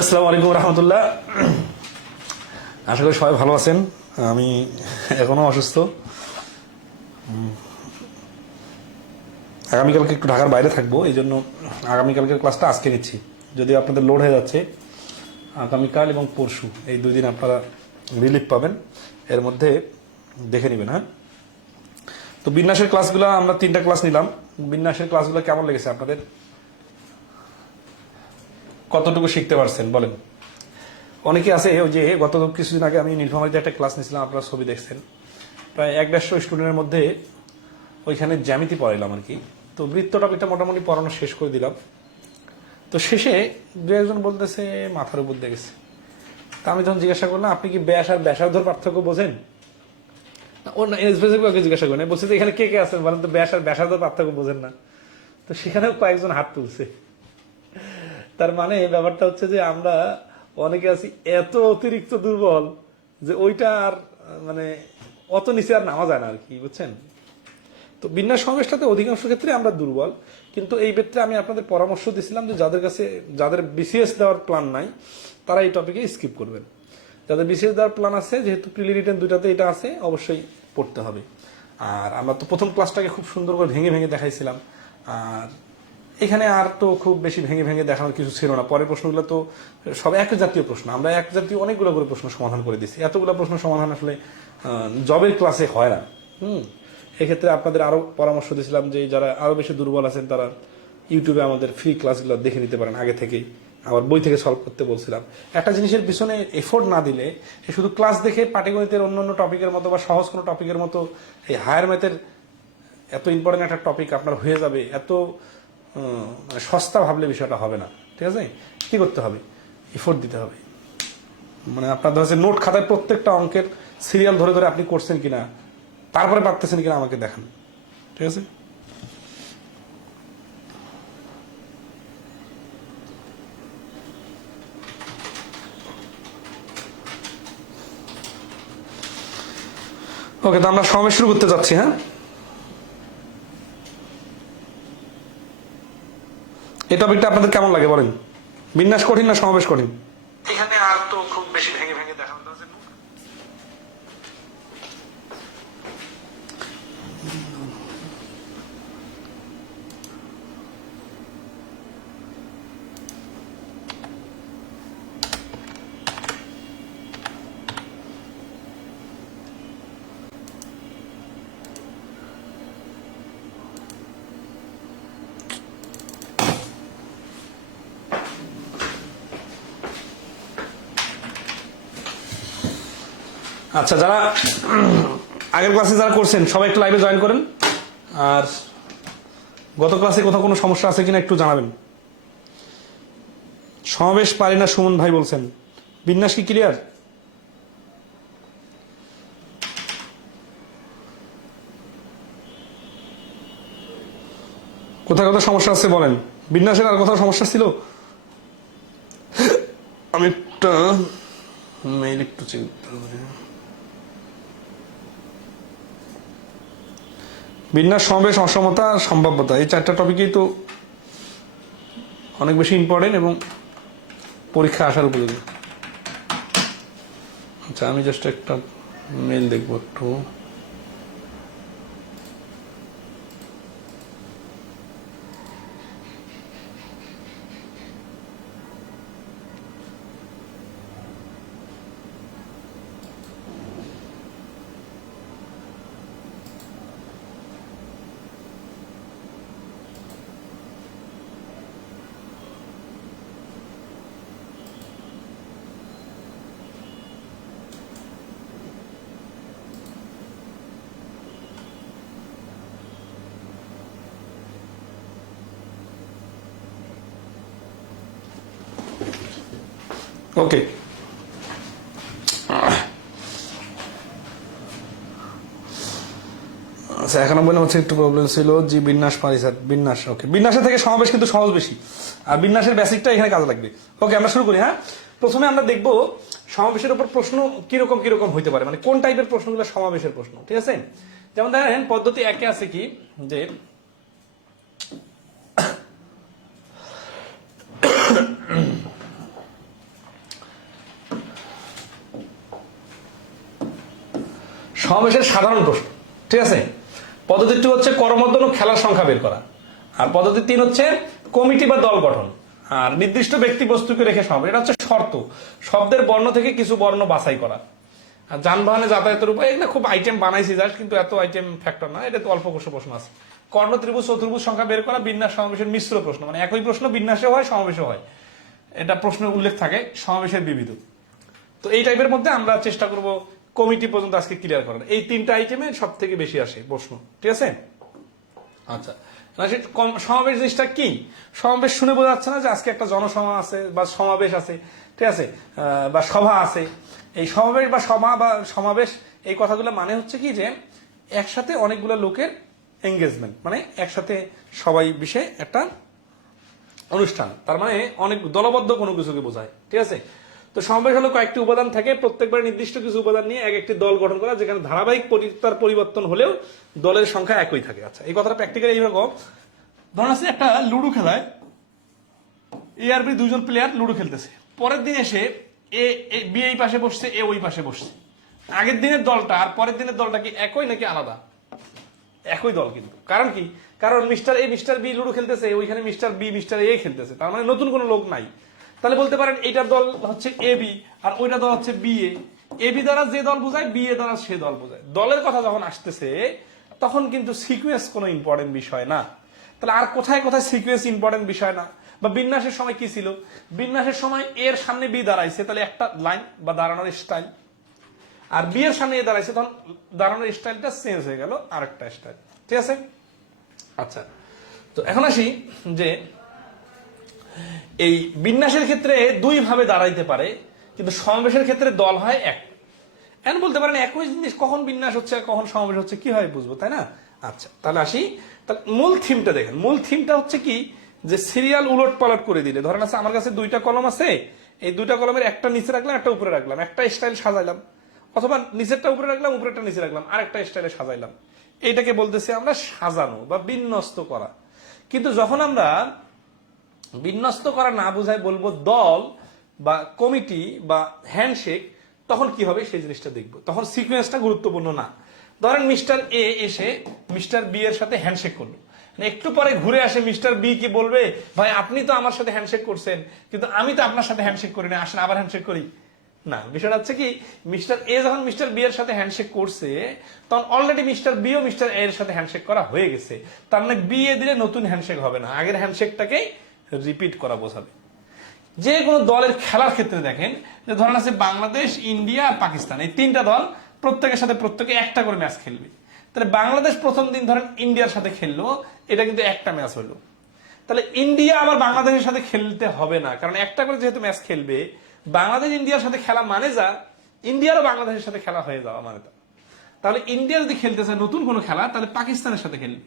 আসসালামু আলাইকুম রহমতুল্লাহ। আশা করি সবাই ভালো আছেন। আমি এখনো অসুস্থ। আগামীকালকে একটু ঢাকার বাইরে থাকবো, এই জন্য আগামীকালকের ক্লাসটা আজকে নিচ্ছি। যদিও আপনাদের লোড হয়ে যাচ্ছে, আগামীকাল এবং পরশু এই 2 দিন আপনারা রিলিফ পাবেন, এর মধ্যে দেখে নেবেন। হ্যাঁ, তো বিন্যাসের ক্লাসগুলো আমরা 3টা ক্লাস নিলাম। বিন্যাসের ক্লাসগুলো কেমন লেগেছে আপনাদের? কতটুকু শিখতে পারছেন বলেন? অনেকে আছে, ওই যে গত কিছুদিন আগে আমি নীলফামারীতে একটা ক্লাস নিয়েছিলাম, আপনারা ছবি দেখছেন, প্রায় 150 স্টুডেন্টের মধ্যে ওইখানে জ্যামিতি পড়াইলাম আর কি। তো বৃত্ত টপিকটা মোটামুটি পড়ানো শেষ করে দিলাম। তো শেষে 2-1 জন বলতেছে মাথার উপর দিয়ে গেছে। তা আমি তখন জিজ্ঞাসা করলাম, আপনি কি ব্যাস আর ব্যাসার্ধর পার্থক্য বোঝেন? ও না, স্পেসিফিক জিজ্ঞাসা করেন, বলছে যে এখানে কে কে আছেন বলেন তো, ব্যাস আর ব্যাসার্ধর পার্থক্য বোঝেন না? তো সেখানেও কয়েকজন হাত তুলছে। তার মানে ব্যাপারটা হচ্ছে যে আমরা অনেকে আছি এত অতিরিক্ত দুর্বল যে ওইটা আর মানে অত নিচে আর নামা যায় না আর কি, বুঝছেন? তো বিন্যাস সমাবেশটাতে অধিকাংশ ক্ষেত্রে আমরা দুর্বল, কিন্তু এই ক্ষেত্রে আমি আপনাদের পরামর্শ দিয়েছিলাম যে যাদের বিসিএস দেওয়ার প্ল্যান নাই তারা এই টপিকে স্কিপ করবেন। যাদের বিসিএস দেওয়ার প্ল্যান আছে, যেহেতু প্রিলি রিটেন দুইটাতে এটা আছে, অবশ্যই পড়তে হবে। আর আমরা তো প্রথম ক্লাসটাকে খুব সুন্দর করে ভেঙে ভেঙে দেখাইছিলাম, আর এখানে আর তো খুব বেশি ভেঙে ভেঙে দেখানোর কিছু ছিল না। পরের প্রশ্নগুলো তো সব এক জাতীয় প্রশ্ন, আমরা এক জাতীয় অনেকগুলো করে প্রশ্ন সমাধান করে দিচ্ছি। এতগুলো প্রশ্ন সমাধান আসলে জবের ক্লাসে হয় না। এক্ষেত্রে আপনাদের আরো পরামর্শ দিয়েছিলাম যে যারা আরো বেশি দুর্বল আছেন তারা ইউটিউবে আমাদের ফ্রি ক্লাসগুলো দেখে নিতে পারেন আগে থেকেই। আবার বই থেকে সলভ করতে বলছিলাম। একটা জিনিসের পিছনে এফোর্ট না দিলে, শুধু ক্লাস দেখে পাটিগণিতের অন্যান্য টপিকের মতো বা সহজ কোনো টপিকের মতো এই হায়ার ম্যাথের এত ইম্পর্টেন্ট একটা টপিক আপনার হয়ে যাবে, এত মানে সস্তা ভাবলে বিষয়টা হবে না। ঠিক আছে, কি করতে হবে? এফোর্ট দিতে হবে। মানে আপনার ধরছে নোট খাতায় প্রত্যেকটা অঙ্কের সিরিয়াল ধরে ধরে আপনি করছেন কিনা, তারপরে পারতেছেন কিনা আমাকে দেখান। ঠিক আছে, ওকে। তো আমরা সমাবেশ শুরু করতে যাচ্ছি। হ্যাঁ, এই টপিকটা আপনাদের কেমন লাগে বলেন? বিন্যাস কঠিন না সমাবেশ কঠিন? এখানে আর তো খুব বেশি ভেঙে ভেঙে দেখানো যাচ্ছে না। আচ্ছা, যারা আগের ক্লাসে যারা করছেন সবাই একটু লাইভে জয়েন করেন। আর গত ক্লাসে কোথাও কোনো সমস্যা আছে কিনা একটু জানাবেন। সমাবেশ পারি না সুমন ভাই বলছেন। বিন্যাস কি ক্লিয়ার? কোথায় কোথায় সমস্যা আছে বলেন? বিন্যাসের আর কোথাও সমস্যা ছিল? আমি একটা মেইল একটু চেক করতে হবে। বিন্যাস, সমাবেশ, অসমতা, সম্ভাব্যতা, এই 4টা টপিকই তো অনেক বেশি ইম্পর্টেন্ট এবং পরীক্ষা আসার উপযোগী। আচ্ছা, আমি জাস্ট একটা মেল দেখবো একটু। ওকে, আচ্ছা 91 হচ্ছে একটু প্রবলেম ছিল। জি বিন্যাস পারি স্যার। বিন্যাস ওকে, বিন্যাসের থেকে সমাবেশ কিন্তু সহজ বেশি, আর বিন্যাসের বেসিকটা এখানে কাজে লাগবে। ওকে, আমরা শুরু করি। হ্যাঁ, প্রথমে আমরা দেখব সমাবেশের উপর প্রশ্ন কিরকম কিরকম হইতে পারে, মানে কোন টাইপের প্রশ্নগুলো সমাবেশের প্রশ্ন। ঠিক আছে, যেমন দেখেন পদ্ধতি 1-এ আছে কি, যে সমাবেশের সাধারণ প্রশ্ন, ঠিক আছে। পদ্ধতি 2 হচ্ছে করমর্দন ও খেলার সংখ্যা বের করা, আর পদ্ধতি 3 হচ্ছে কমিটি বা দল গঠন, আর নির্দিষ্ট ব্যক্তি বস্তুকে রেখে সমাবেশ, এটা হচ্ছে শর্ত, শব্দের বর্ণ থেকে কিছু বর্ণ বাছাই করা, আর যানবাহনে যাতায়াতের উপায়। এগুলো খুব আইটেম বানাইছি জাস্ট, কিন্তু এত আইটেম ফ্যাক্টর না, এটা তো অল্প কিছু প্রশ্ন আছে। কর্ণ ত্রিভুজ চতুর্ভুজ সংখ্যা বের করা, বিন্যাস সমাবেশের মিশ্র প্রশ্ন, মানে একই প্রশ্ন বিন্যাসে হয় সমাবেশে হয়, এটা প্রশ্নের উল্লেখ থাকে সমাবেশের বিবিধ। তো এই টাইপের মধ্যে আমরা চেষ্টা করব কমিটি পর্যন্ত আজকে ক্লিয়ার করার। এই 3টা আইটেমে সব থেকে বেশি আসে প্রশ্ন, ঠিক আছে। আচ্ছা, সমাবেশ জিনিসটা কি? সমাবেশ শুনে বোঝা যাচ্ছে না যে আজকে একটা জনসভা আছে বা সমাবেশ আছে, ঠিক আছে, বা সভা আছে। এই সমাবেশ বা সভা বা সমাবেশ, এই কথাগুলো মানে হচ্ছে কি যে একসাথে অনেকগুলো লোকের এঙ্গেজমেন্ট, মানে একসাথে সবাই বিষয়ে একটা অনুষ্ঠান, তার মানে অনেক দলবদ্ধ কোনো কিছুকে বোঝায়, ঠিক আছে। তো সমাবেশ হলো কয়েকটি উপাদান থাকে, প্রত্যেকবার নির্দিষ্ট কিছু উপাদান নিয়ে এক একটি দল গঠন করা, যেখানে ধারাবাহিক পরিবর্তন হলেও দলের সংখ্যা একই থাকে। আচ্ছা, এই কথাটা প্র্যাকটিক্যালি এইরকম, ধরুন আছে একটা লুডো খেলায় এ আর বি দুজন প্লেয়ার লুডো খেলতেছে, পরের দিন এসে বি এই পাশে বসছে, এ ওই পাশে বসছে। আগের দিনের দলটা আর পরের দিনের দলটা কি একই নাকি আলাদা? একই দল কিন্তু। কারণ কি? কারণ mister A mister B ludo খেলতেছে, ওইখানে মিস্টার বি মিস্টার এ খেলতেছে, তার মানে নতুন কোনো লোক নাই। তাহলে বলতে পারেন এইটার দল হচ্ছে এ বি আর ওইটা দল হচ্ছে বি এ। এ বি দ্বারা যে দল বোঝায়, বি এ দ্বারা সে দল বোঝায়। দলের কথা যখন আসতেছে তখন কিন্তু সিকুয়েন্স কোনো ইম্পর্টেন্ট বিষয় না। তাহলে আর কোথায় কোথায় সিকুয়েন্স ইম্পর্টেন্ট বিষয় না? বা বিন্যাসের সময় কি ছিল? বিন্যাসের সময় এর সামনে বি দাঁড়াইছে, তাহলে একটা লাইন বা দাঁড়ানোর স্টাইল, আর বি এর সামনে এ দাঁড়াইছে, তখন দাঁড়ানোর স্টাইলটা চেঞ্জ হয়ে গেল আরেকটা স্টাইল, ঠিক আছে। আচ্ছা, তো এখন আসি যে এই বিন্যাসের ক্ষেত্রে 2 ভাবে দাঁড়াইতে পারে, কিন্তু সমাবেশের ক্ষেত্রে দল হয় এক। এখন বলতে পারেন একই জিনিস কখন বিন্যাস হচ্ছে কখন সমাবেশ হচ্ছে কিভাবে বুঝবো, তাই না? আচ্ছা, তাহলে আসি, তাহলে মূল থিমটা দেখেন। মূল থিমটা হচ্ছে কি, যে সিরিয়াল উলট পালট করে দিলে, ধরেন আছে আমার কাছে 2টা কলম আছে, এই 2টা কলমের একটা নিচে রাখলাম একটা উপরে রাখলাম, একটা স্টাইল সাজাইলাম, অথবা নিচেরটা উপরে রাখলাম উপরেরটা নিচে রাখলাম, আরেকটা স্টাইলে সাজাইলাম, এইটাকে বলতেছি আমরা সাজানো বা বিন্যস্ত করা। কিন্তু যখন আমরা বিন্যস্ত করা না বোঝায় বলবো দল বা কমিটি বা হ্যান্ডশেক, তখন কি হবে সেই জিনিসটা দেখবো। তখন সিকোয়েন্সটা গুরুত্বপূর্ণ না। ধরেন মিস্টার এ এসে মিস্টার বি এর সাথে হ্যান্ডশেক করলো, একটু পরে ঘুরে আসে মিস্টার বি কি বলবে, ভাই আপনি তো আমার সাথে হ্যান্ডশেক করছেন, কিন্তু আমি তো আপনার সাথে হ্যান্ডশেক করি না, আসেন আবার হ্যান্ডশেক করি। না, বিষয়টা হচ্ছে কি, মিস্টার এ যখন মিস্টার বি এর সাথে হ্যান্ডশেক করছে, তখন অলরেডি মিস্টার বি ও মিস্টার এ এর সাথে হ্যান্ডশেক করা হয়ে গেছে। তার মানে বি এ দিলে নতুন হ্যান্ডশেক হবে না, আগের হ্যান্ডশেকটাকেই রিপিট করা বোঝাবে। যে কোনো দলের খেলার ক্ষেত্রে দেখেন, যে ধরেন আছে বাংলাদেশ, ইন্ডিয়া আর পাকিস্তান, এই 3টা দল প্রত্যেকের সাথে প্রত্যেকে একটা করে ম্যাচ খেলবে। তাহলে বাংলাদেশ প্রথম দিন ধরেন ইন্ডিয়ার সাথে খেললো, এটা কিন্তু একটা ম্যাচ হলো। তাহলে ইন্ডিয়া আবার বাংলাদেশের সাথে খেলতে হবে না, কারণ একটা করে যেহেতু ম্যাচ খেলবে, বাংলাদেশ ইন্ডিয়ার সাথে খেলা মানে যা, ইন্ডিয়ারও বাংলাদেশের সাথে খেলা হয়ে যাওয়া মানে তা। তাহলে ইন্ডিয়া যদি খেলতে চায় নতুন কোনো খেলা, তাহলে পাকিস্তানের সাথে খেলবে,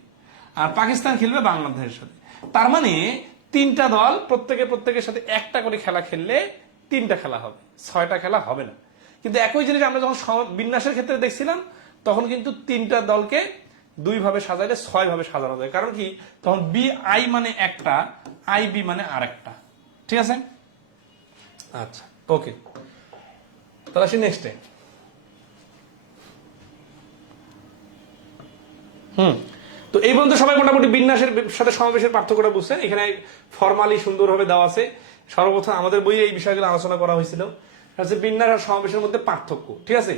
আর পাকিস্তান খেলবে বাংলাদেশের সাথে। তার মানে 3টা দল প্রত্যেকের সাথে একটা করে খেলা খেললে 3টা খেলা হবে, 6টা খেলা হবে না। কিন্তু একই জিনিস আমরা যখন বিন্যাসের ক্ষেত্রে দেখছিলাম, তখন কিন্তু 3টা দলকে 2 ভাবে সাজাইলে 6 ভাবে সাজানো যায়। কারণ কি, তখন বি আই মানে একটা, আই বি মানে আরেকটা, ঠিক আছে। আচ্ছা, ওকে, তাহলে আসি নেক্সটে। তো এই পর্যন্ত সবাই মোটামুটি বিন্যাসের সাথে সমাবেশের পার্থক্যটা বুঝছেন। এখানে ফর্মালি সুন্দরভাবে দেওয়া আছে। সর্বপ্রথম আমাদের বইয়ে এই বিষয়গুলো আলোচনা করা হয়েছিল, হচ্ছে বিন্যাস আর সমাবেশের মধ্যে পার্থক্য, ঠিক আছে।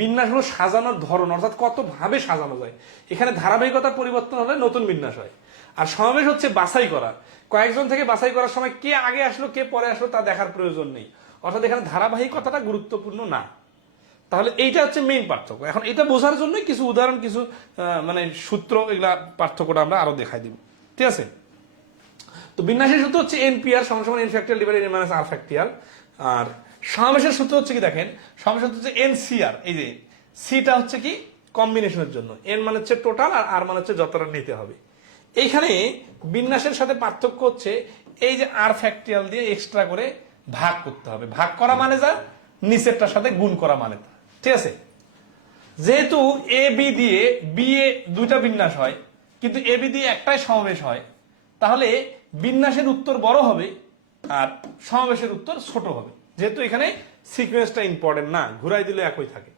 বিন্যাস হলো সাজানোর ধরন, অর্থাৎ কত ভাবে সাজানো যায়। এখানে ধারাবাহিকতার পরিবর্তন হলে নতুন বিন্যাস হয়। আর সমাবেশ হচ্ছে বাছাই করা, কয়েকজন থেকে বাছাই করার সময় কে আগে আসলো কে পরে আসলো তা দেখার প্রয়োজন নেই, অর্থাৎ এখানে ধারাবাহিকতাটা গুরুত্বপূর্ণ না। তাহলে এইটা হচ্ছে মেইন পার্থক্য। এখন এটা বোঝার জন্য কিছু উদাহরণ, কিছু মানে সূত্র, এগুলা পার্থক্যটা আমরা আরো দেখাই দিব, ঠিক আছে। তো বিন্যাসের সূত্র হচ্ছে এনপিআর সমান N factorial divided N minus R factorial. আর সমাবেশের সূত্র হচ্ছে কি দেখেন, সমাবেশের সূত্র হচ্ছে এনসিআর। এই যে সিটা হচ্ছে কি কম্বিনেশনের জন্য, এন মানে হচ্ছে টোটাল আর আর মানে হচ্ছে যতটা নিতে হবে। এইখানে বিন্যাসের সাথে পার্থক্য হচ্ছে এই যে আর ফ্যাক্টরিয়াল দিয়ে এক্সট্রা করে ভাগ করতে হবে। ভাগ করা মানে যা, নিচেরটার সাথে গুণ করা মানে তা, ঠিক আছে। যেহেতু এ বি দিয়ে বি এ 2টা বিন্যাস হয়, কিন্তু এ বি দিয়ে একটাই সমাবেশ হয়, তাহলে বিন্যাসের উত্তর বড় হবে আর সমাবেশের উত্তর ছোট হবে, যেহেতু এখানে সিকোয়েন্সটা ইম্পর্টেন্ট না, ঘুরাই দিলে একই থাকে।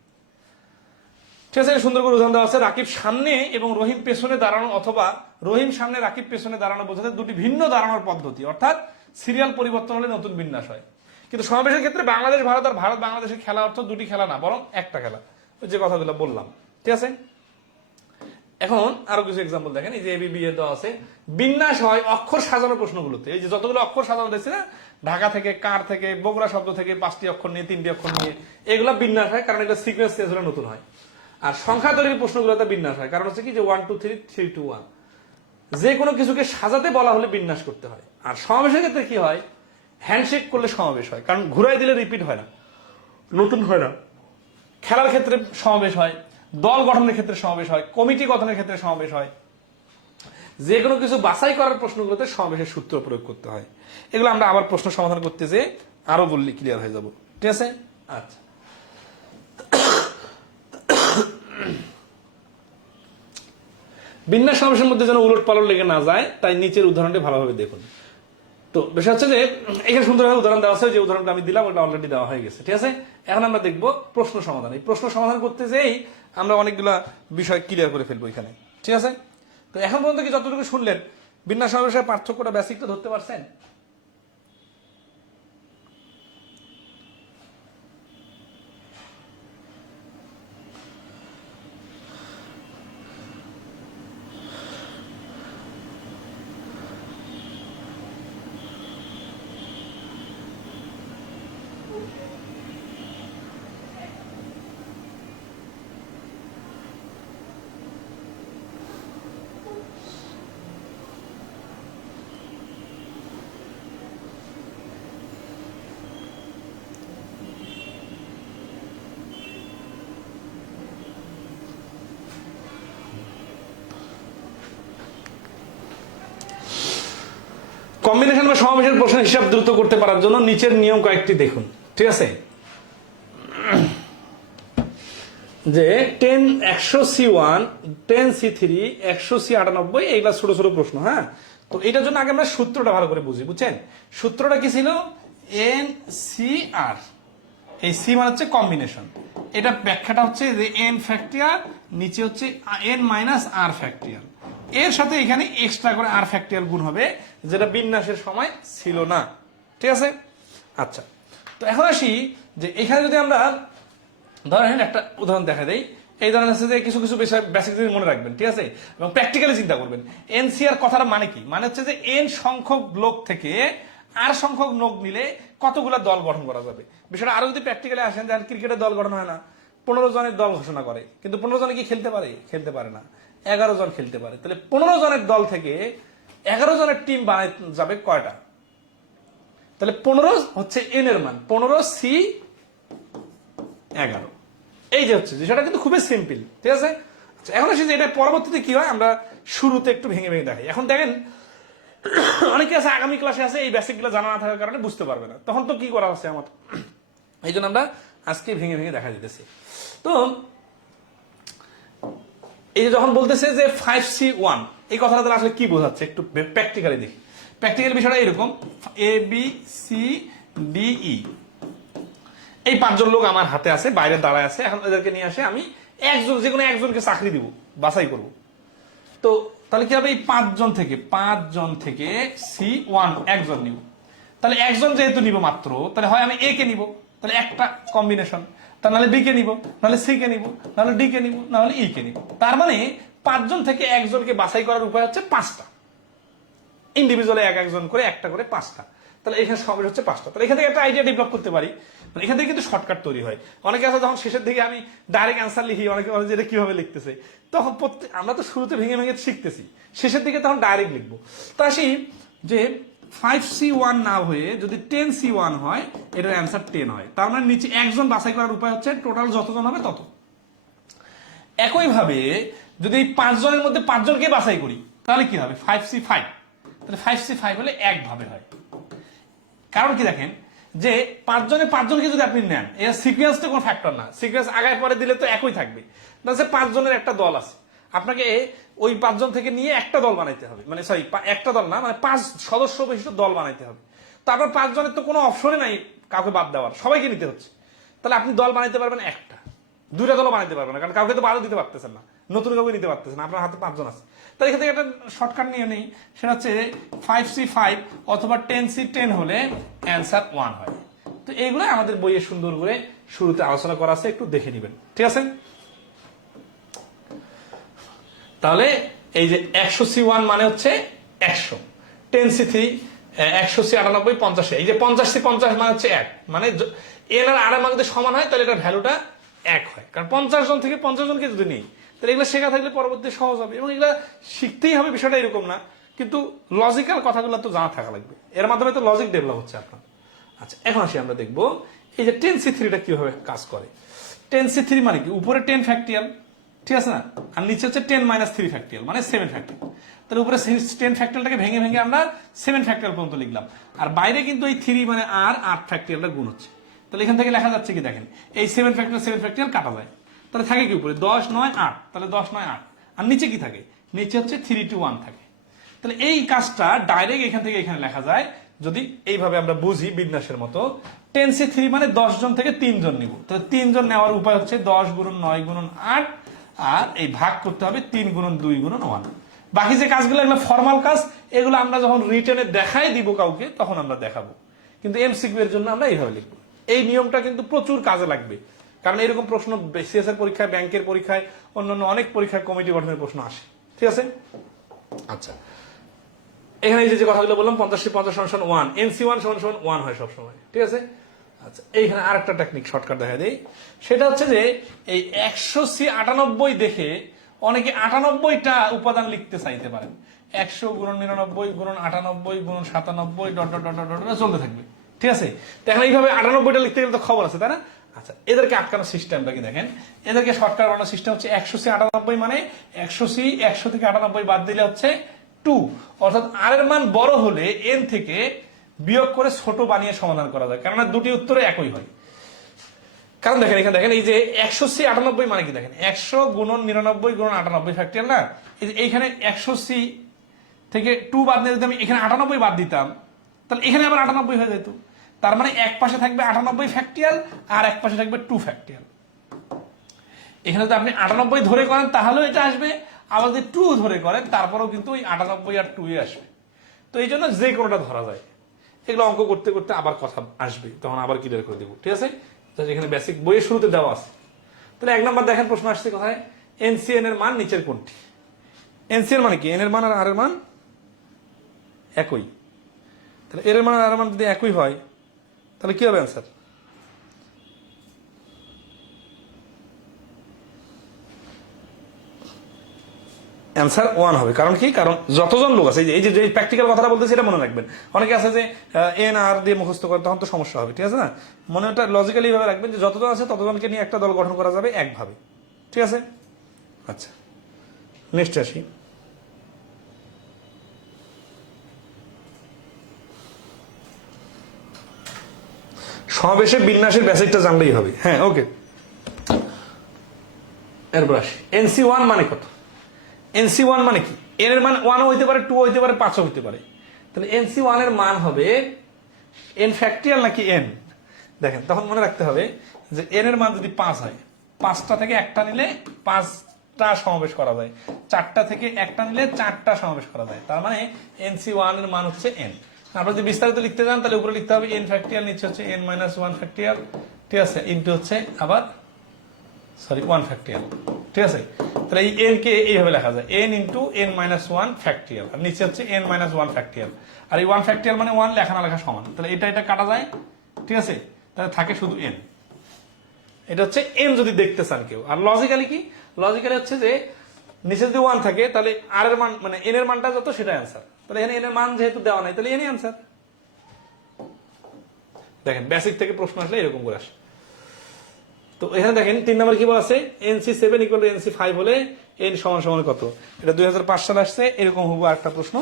ঠিক আছে, সুন্দর করে উদাহরণ দেওয়া আছে। রাকিব সামনে এবং রহিম পেছনে দাঁড়ানো, অথবা রহিম সামনে রাকিব পেছনে দাঁড়ানো বোঝাতে দুটি ভিন্ন দাঁড়ানোর পদ্ধতি, অর্থাৎ সিরিয়াল পরিবর্তন হলে নতুন বিন্যাস হয়। কিন্তু সমাবেশের ক্ষেত্রে বাংলাদেশ ভারত আর ভারত বাংলাদেশের খেলা অর্থ দুটি খেলা না, বরং একটা খেলা, যে কথাগুলো বললাম। ঠিক আছে, এখন আরো কিছু এক্সাম্পল দেখেন। এই যে এবিবি এ দেওয়া আছে, বিন্যাস হয় অক্ষর সাজানো প্রশ্নগুলোতে। এই যে যতগুলো অক্ষর সাজানো দেখছি না, ঢাকা থেকে, কার থেকে, বগুড়া শব্দ থেকে 5টি অক্ষর নিয়ে, 3টি অক্ষর নিয়ে, এগুলো বিন্যাস হয়, কারণ এটা সিকোয়েন্স চেঞ্জ হলে নতুন হয়। আর সংখ্যা তৈরির প্রশ্নগুলোতে বিন্যাস হয়, কারণ হচ্ছে কি যে 1 2 3 3 2 1, যে কোনো কিছুকে সাজাতে বলা হলে বিন্যাস করতে হয়। আর সমাবেশের ক্ষেত্রে কি হয়, হ্যান্ডশেক করলে সমাবেশ হয়, কারণ ঘুরাই দিলে রিপিট হয় না, নতুন হয় না। খেলার ক্ষেত্রে সমাবেশ হয়, দল গঠনের ক্ষেত্রে সমাবেশ হয়, কমিটি গঠনের ক্ষেত্রে সমাবেশ হয়, যে কোনো কিছু বাছাই করার প্রশ্নগুলোতে সমাবেশের সূত্র প্রয়োগ করতে হয়। এগুলো আমরা আবার প্রশ্ন সমাধান করতে যে আরো বললে ক্লিয়ার হয়ে যাব। ঠিক আছে, আচ্ছা। বিন্যাস সমাবেশের মধ্যে যেন উলট পালট লেগে না যায়, তাই নিচের উদাহরণটি ভালোভাবে দেখুন। তো বিষয় হচ্ছে যে এখানে সুন্দরভাবে উদাহরণ দেওয়া আছে, যে উদাহরণটা আমি দিলাম ওটা অলরেডি দেওয়া হয়ে গেছে। ঠিক আছে, এখন আমরা দেখবো প্রশ্ন সমাধান। এই প্রশ্ন সমাধান করতে যেই আমরা অনেকগুলা বিষয় ক্লিয়ার করে ফেলবো এখানে। ঠিক আছে, তো এখন পর্যন্ত কি যতটুকু শুনলেন, বিন্যাস সমাবেশের পার্থক্যটা বেসিক তো ধরতে পারছেন? কম্বিনেশন বা সমাবেশের প্রশ্ন হিসাব দ্রুত করতে পারার জন্য নিচের নিয়ম কয়েকটি দেখুন। ঠিক আছে, যে 10 100C1 10C3 100C98, এইগুলা ছোট ছোট প্রশ্ন। হ্যাঁ, তো এটার জন্য আগে আমরা সূত্রটা ভালো করে বুঝি। বুঝছেন, সূত্রটা কি ছিল? NCR। এই সি মানে হচ্ছে কম্বিনেশন, এটা ব্যাখ্যাটা হচ্ছে যে n ফ্যাক্টরিয়াল, নিচে হচ্ছে n মাইনাস r ফ্যাক্টরিয়াল, এর সাথে এখানে এক্সট্রা করে r ফ্যাক্টরিয়াল গুণ হবে, যেটা বিন্যাসের সময় ছিল না। ঠিক আছে, আচ্ছা। তো এখন আসি যে এখানে যদি আমরা ধরেন একটা উদাহরণ দেখা দেই। এই ধরনের আছে যে কিছু কিছু বিষয় বেসিক জিনিস মনে রাখবেন। ঠিক আছে, এবং প্র্যাকটিক্যালি চিন্তা করবেন। এনসিআর কথাটা মানে কি? মানে হচ্ছে যে n সংখ্যক লোক থেকে r সংখ্যক লোক মিলে কতগুলো দল গঠন করা যাবে। বিষয়টা আরো যদি প্র্যাকটিক্যালি আসেন, যেমন ক্রিকেটের দল গঠন হয় না, 15 জনের দল ঘোষণা করে, কিন্তু 15 জনে কি খেলতে পারে? খেলতে পারে না। 11 জন খেলতে পারে। তাহলে 15 জনের দল থেকে 11 জনের টিম বানাই যাবে কয়টা? তাহলে 15 হচ্ছে n এর মান, 15C11। এই যে হচ্ছে বিষয়টা কিন্তু খুবই সিম্পল। ঠিক আছে, আচ্ছা। এখন আসি যে এটা পরবর্তীতে কি হয়, আমরা শুরুতে একটু ভেঙে ভেঙে দেখাই। এখন দেখেন, অনেকে আছে আগামী ক্লাসে আছে এই বেসিক গুলো জানা না থাকার কারণে বুঝতে পারবে না, তখন তো কি করা হচ্ছে আমার, এই জন্য আমরা আজকে ভেঙে ভেঙে দেখা দিতেছি। তো এই যে যখন বলতেছে যে 5C1, এই কথাটা তাহলে আসলে কি বোঝাচ্ছে একটু প্র্যাকটিক্যালি দেখি। প্র্যাকটিক্যাল বিষয়টা এরকম, ABCDE, এই 5 জন লোক আমার হাতে আছে, বাইরে দাঁড়ায় আছে। এখন এদেরকে নিয়ে আসে, আমি একজন, যে কোনো একজনকে চাকরি দিব, বাছাই করব। তো তাহলে কি হবে, এই 5 জন থেকে C1 একজন নিব। তাহলে একজন যেহেতু নিব মাত্র, তাহলে হয় আমি A কে নিব, তাহলে একটা কম্বিনেশন, তা নাহলে B কে নিব, নাহলে C কে নিব, নাহলে D কে নিব, নাহলে E কে নিব। তার মানে 5 জন থেকে একজনকে বাছাই করার উপায় হচ্ছে 5টা, ইন্ডিভিজুয়ালি এক একজন করে, একটা করে 5টা। তাহলে এখানে সমাবেশ হচ্ছে 5টা। তাহলে এখান থেকে একটা আইডিয়া ডেভেলপ করতে পারি, মানে এখান থেকে কিন্তু শর্টকাট তৈরি হয়। অনেকে আছে যখন শেষের দিকে আমি ডাইরেক্ট অ্যান্সার লিখি, অনেকে বলে যে এটা কিভাবে লিখতেছে, তখন আমরা তো শুরুতে ভেঙে ভেঙে শিখতেছি, শেষের দিকে তখন ডাইরেক্ট লিখবো। তো আসি যে 5C1 না হয়ে যদি 10C1 হয়, এটার অ্যান্সার 10 হয়। তার মানে নিচে একজন বাছাই করার উপায় হচ্ছে টোটাল যতজন হবে তত। একইভাবে যদি 5 জনের মধ্যে 5 জনকে বাছাই করি, তাহলে কি হবে? 5C5। তাহলে 5C5 হলে একভাবে হয়। কারণ কি দেখেন, যে 5 জনে 5 জনকে যদি আপনি নেন, এর সিকোয়েন্স তো কোনো ফ্যাক্টর না, সিকোয়েন্স আগায় পরে দিলে তো একই থাকবে। তাহলে 5 জনের একটা দল আছে, আপনাকে ওই 5 জন থেকে নিয়ে একটা দল বানাইতে হবে, মানে সরি একটা দল না, মানে 5 সদস্য বিশিষ্ট দল বানাইতে হবে। তো আপনার 5 জনের তো কোনো অপশনে নাই কাউকে বাদ দেওয়ার, সবাইকে নিতে হচ্ছে। তাহলে আপনি দল বানাইতে পারবেন একটা, দুইটা দলও বানাইতে পারবে না, কারণ কাউকে তো 12 দিতে পারতেছেন না, নতুন কাউকে নিতে পারতেছেন না, আপনার হাতে 5 জন আছে। তাই এখান থেকে একটা শর্টকাট নিয়ে নেই, সেটা হচ্ছে 5C5 অথবা 10C10 হলে অ্যান্সার 1 হয়। তো এইগুলো আমাদের বইয়ে সুন্দর করে শুরুতে আলোচনা করা আছে, একটু দেখে নেবেন, ঠিক আছে? তাহলে এই যে 100C1 মানে হচ্ছে 100, 10C3 100C98 50, এই যে 50C50 মানে হচ্ছে 1, মানে এন আর আর এর মান যদি সমান হয় তাহলে এটার ভ্যালুটা 1 হয়, কারণ 50 জন থেকে 50 জনকে যদি নেই তাহলে এগুলো শেখা থাকলে পরবর্তী সহজ হবে, এবং এগুলো শিখতেই হবে, বিষয়টা এরকম না, কিন্তু লজিক্যাল কথাগুলো তো জানা থাকা লাগবে, এর মাধ্যমে তো লজিক ডেভেলপ হচ্ছে আপনার। আচ্ছা, এখন আসি আমরা দেখবো এই যে 10C3টা কিভাবে কাজ করে। 10C3 মানে কি, উপরে 10 ফ্যাক্টরিয়াল, ঠিক আছে না, আর নিচে হচ্ছে 10 - 3 ফ্যাক্টরিয়াল মানে 7 ফ্যাক্টরিয়াল। তাহলে উপরে 10 ফ্যাক্টরিয়ালটাকে ভেঙে ভেঙে আমরা 7 ফ্যাক্টরিয়াল পর্যন্ত লিখলাম, আর বাইরে কিন্তু এই 3 মানে আর 8 ফ্যাক্টরিয়ালটা গুণ হচ্ছে। তাহলে এখান থেকে লেখা যাচ্ছে কি দেখেন, এই 7 ফ্যাক্টরিয়াল কাটা যায়, তাহলে থাকে কি উপরে 10 9 8, তাহলে 10 9 8, আর নিচে কি থাকে, নিচে হচ্ছে 3 to 1 থাকে। তাহলে এই কাজটা ডাইরেক্ট এখান থেকে এখানে লেখা যায় যদি এইভাবে আমরা বুঝি বিন্যাসের মতো। 10C3 মানে 10 জন থেকে 3 জন নিব, তাহলে 3 জন নেওয়ার উপায় হচ্ছে 10 × 9 × 8, আর এই ভাগ করতে হবে 3 × 2 × 1। বাকি যে কাজগুলো এগুলো ফর্মাল কাজ, এগুলো আমরা যখন রিটেনে দেখাই দিব কাউকে তখন আমরা দেখাবো, কিন্তু এমসিকিউ এর জন্য আমরা এইভাবে লিখবো। এই নিয়মটা কিন্তু প্রচুর কাজে লাগবে, কারণ এরকম প্রশ্ন সিএস এর পরীক্ষায়, ব্যাংকের পরীক্ষায়, অন্যান্য অনেক পরীক্ষায় কমিটি গঠনের প্রশ্ন আসে, ঠিক আছে? আচ্ছা, এখানে এই যে কথাগুলো বললাম 50C50 = 1, NC1 = 1 হয় সবসময়, ঠিক আছে? আচ্ছা, এইখানে আরেকটা টেকনিক শর্টকাট দেখা দেই, সেটা হচ্ছে যে এই 100C98 দেখে অনেকে 98টা উপাদান লিখতে চাইতে পারেন, 100 × 99 × 98 × 97 ... চলতে থাকবে, ঠিক আছে? তো এখন এইভাবে 98টা লিখতে গেলে তো খবর আছে, তাই না? আচ্ছা, এদেরকে আটকানোর সিস্টেমটা কি দেখেন, এদেরকে শর্টকাট বানানোর সিস্টেম হচ্ছে 100C98 মানে 100C 100 থেকে 98 বাদ দিলে হচ্ছে 2, অর্থাৎ আর এর মান বড় হলে এন থেকে বিয়োগ করে ছোট বানিয়ে সমাধান করা যায়, কেননা দুটি উত্তরে একই হয়। কারণ দেখেন এখানে দেখেন এই যে 100C98 মানে কি দেখেন, 100 × 99 × 98 ফ্যাক্টরিয়াল না, এই যে এইখানে 100C থেকে 2 বাদ দিয়ে যদি আমি এখানে 98 বাদ দিতাম, তাহলে এখানে আবার 98 হয়ে যেত। তার মানে এক পাশে থাকবে 98 ফ্যাক্টরিয়াল আর এক পাশে থাকবে 2 ফ্যাক্টরিয়াল। এখানে যদি আপনি 98 ধরে করেন তাহলেও এটা আসবে, আবার যদি 2 ধরে করেন তারপরেও কিন্তু ওই 98 আর 2 আসবে। তো এই জন্য যে কোনোটা ধরা যায়, এগুলো অঙ্ক করতে করতে আবার কথা আসবে, তখন আবার ক্লিয়ার করে দেবো, ঠিক আছে? এখানে বেসিক বইয়ের শুরুতে দেওয়া আছে। তাহলে 1 নম্বর দেখেন প্রশ্ন আসছে কোথায়, এনসিএন এর মান নিচের কোনটি? এনসিএন মানে কি, এন এর মান আর আর এর মান একই, তাহলে এর মান আর আর মান যদি একই হয় তাহলে কি হবে অ্যান্সার? অ্যান্সার 1 হবে। কারণ কি, কারণ যতজন লোক আছে, এই যে প্র্যাকটিক্যাল কথাটা বলতেছি এটা মনে রাখবেন। অনেকে আছে যে এন আর দিয়ে মুখস্থ করে, তখন তো সমস্যা হবে, ঠিক আছে না? মনে ওটা লজিক্যালি ভাবে রাখবেন যে যতজন আছে ততজনকে নিয়ে একটা দল গঠন করা যাবে একভাবে, ঠিক আছে? আচ্ছা, নেক্সট আসি। সমাবেশে বিন্যাসের বেসিকটা জানলেই হবে, হ্যাঁ, ওকে। এরপর আসি, NC1 মানে কত? NC1 মানে কি, এন এর মান 1 হইতে পারে, 2 হইতে পারে, 5 হইতে পারে। তাহলে NC1 এর মান হবে n ফ্যাক্টরিয়াল নাকি n? দেখেন তখন মনে রাখতে হবে যে n এর মান যদি 5 হয়, 5টা থেকে একটা নিলে 5টা সমাবেশ করা যায়, 4টা থেকে একটা নিলে 4টা সমাবেশ করা যায়, তার মানে NC1 এর মান হচ্ছে n। আপনারা যদি বিস্তারিত লিখতে যান তাহলে উপরে লিখতে হবে n ফ্যাক্টরিয়াল, নিচে হচ্ছে n - 1 ফ্যাক্টরিয়াল, ঠিক আছে, ইনটু হচ্ছে আবার 1 ফ্যাক্টরিয়াল, ঠিক আছে? তাহলে এই n কে এইভাবে লেখা যায়, n × n - 1 ফ্যাক্টরিয়াল, আর নিচে হচ্ছে n - 1 ফ্যাক্টরিয়াল, আর এই 1 ফ্যাক্টরিয়াল মানে 1, লেখা না লেখা সমান, তাহলে এটা কাটা যায়, ঠিক আছে? তাহলে থাকে শুধু n। এটা হচ্ছে n যদি দেখতে চান কেউ। আর লজিক্যালি কি, লজিক্যালি হচ্ছে যে নিচে যদি 1 থাকে তাহলে আর এর মান মানে n এর মানটা যত সেটা অ্যান্সার, তাহলে এখানে n এর মান যেহেতু দেওয়া নাই তাহলে n অ্যান্সার। দেখেন বেসিক থেকে প্রশ্ন আসলে এরকম করে আসে। তো এখানে দেখেন 3 নম্বর কি বলা আছে, NC7 = NC5 হলে n = কত? এটা 2005 সালে আসছে, এরকম হবো একটা প্রশ্ন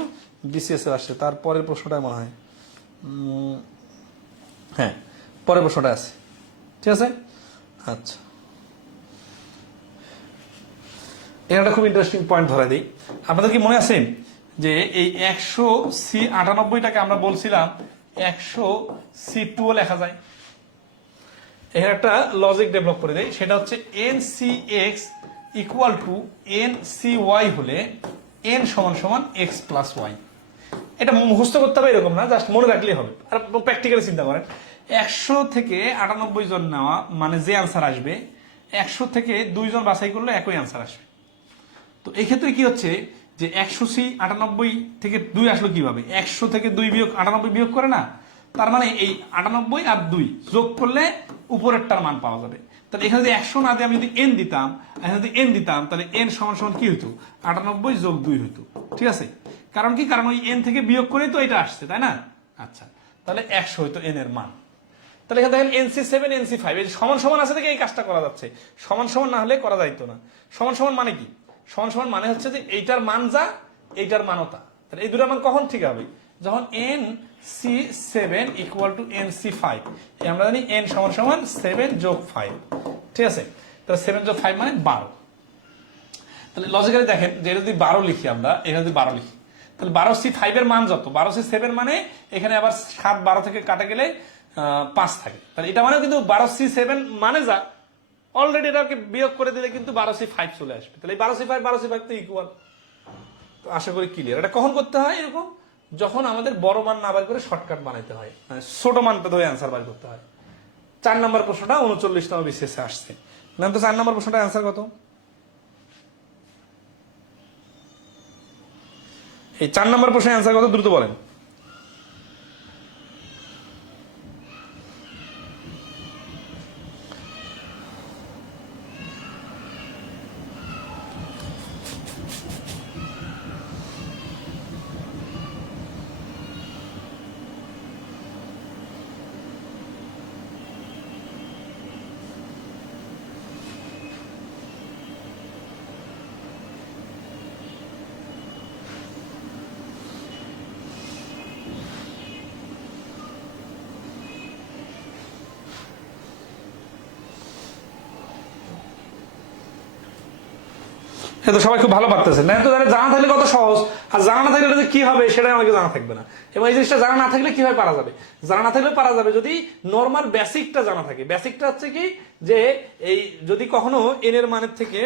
বিসিএস এ আসছে, তারপরের প্রশ্নটা মনে হয়, হ্যাঁ পরের প্রশ্নটা আছে, ঠিক আছে? আচ্ছা, এখানে একটা খুব ইন্টারেস্টিং পয়েন্ট ধরা দিই। আপনাদের কি মনে আছে যে এই 100C98টাকে আমরা বলছিলাম 100C2 লেখা যায়, এখানে একটা লজিক ডেভেলপ করে দেয়, সেটা হচ্ছে N C X equal to N C Y হলে এন সমান সমান এক্স প্লাস ওয়াই। এটা মুখস্থ করতে হবে এরকম না, জাস্ট মনে রাখলেই হবে। আর প্র্যাকটিক্যালি চিন্তা করেন, 100 থেকে 98 জন নেওয়া মানে যে আনসার আসবে, 100 থেকে 2 জন বাছাই করলে একই আনসার আসবে। তো এই ক্ষেত্রে কি হচ্ছে যে 100 98 থেকে 2 আসলো কিভাবে, 100 থেকে 2 বিয়োগ 98 বিয়োগ করে না, তার মানে এই 98 আর 2 যোগ করলে উপরেরটার মান পাওয়া যাবে। তাহলে এখানে যদি 100 না দিয়ে আমি যদি এন দিতাম, এখানে যদি এন দিতাম, তাহলে এন সমান সমান কি হইতো, 98 যোগ 2 হইতো। ঠিক আছে, কারণ কি, কারণ ওই এন থেকে বিয়োগ করেই তো এটা আসছে, তাই না? আচ্ছা, তাহলে 100 হইতো এন এর মান। তাহলে এখানে দেখেন NC7 NC5 এই সমান সমান আছে থেকে এই কাজটা করা যাচ্ছে, সমান সমান না হলে করা যাইতো না। সমান সমান মানে কি, সমান সমান মানে হচ্ছে যে এইটার মান যা এইটার মানও তা। তাহলে এই দুটার মান কখন ঠিক হবে, যখন NC7 ইকুয়াল টু NC5। আমরা জানি n সমান সমান 7 যোগ 5। ঠিক আছে, তাহলে 7 যোগ 5 মানে 12। তাহলে লজিক্যালি দেখেন যে এটা যদি 12 লিখি, আমরা এখানে যদি 12 লিখি, তাহলে 12C5 এর মান যত, 12C7 মানে এখানে আবার 7 12 থেকে কাটা গেলে 5 থাকে। তাহলে এটা মানে কিন্তু 12C7 মানে যা, অলরেডি এটাকে বিয়োগ করে দিলে কিন্তু 12C5 চলে আসবে। তাহলে 12C5 তো ইকুয়াল। তো আশা করি ক্লিয়ার। এটা কখন করতে হয় এরকম, যখন আমাদের বড় মান না বের করে শর্টকাট বানাইতে হয়, মানে ছোট মানটা ধরে অ্যান্সার বের করতে হয়। 4 নম্বর প্রশ্নটা 39তম বিসিএসে আসছে। তো 4 নম্বর প্রশ্নটা অ্যান্সার কত, এই 4 নম্বর প্রশ্নের অ্যান্সার কত দ্রুত বলেন। হ্যাঁ, তো সবাই খুব ভালো পারতেছে না, তো জানা থাকলে কত সহজ, আর জানা না থাকলে এটা কি হবে সেটা আমাকে জানা থাকবে না। এবং এই জিনিসটা জানা না থাকলে কিভাবে পারা যাবে, জানা না থাকলে পারা যাবে যদি নর্মাল বেসিকটা জানা থাকে। বেসিকটা হচ্ছে কি, যে এই যদি কখনো এন এর মানের থেকে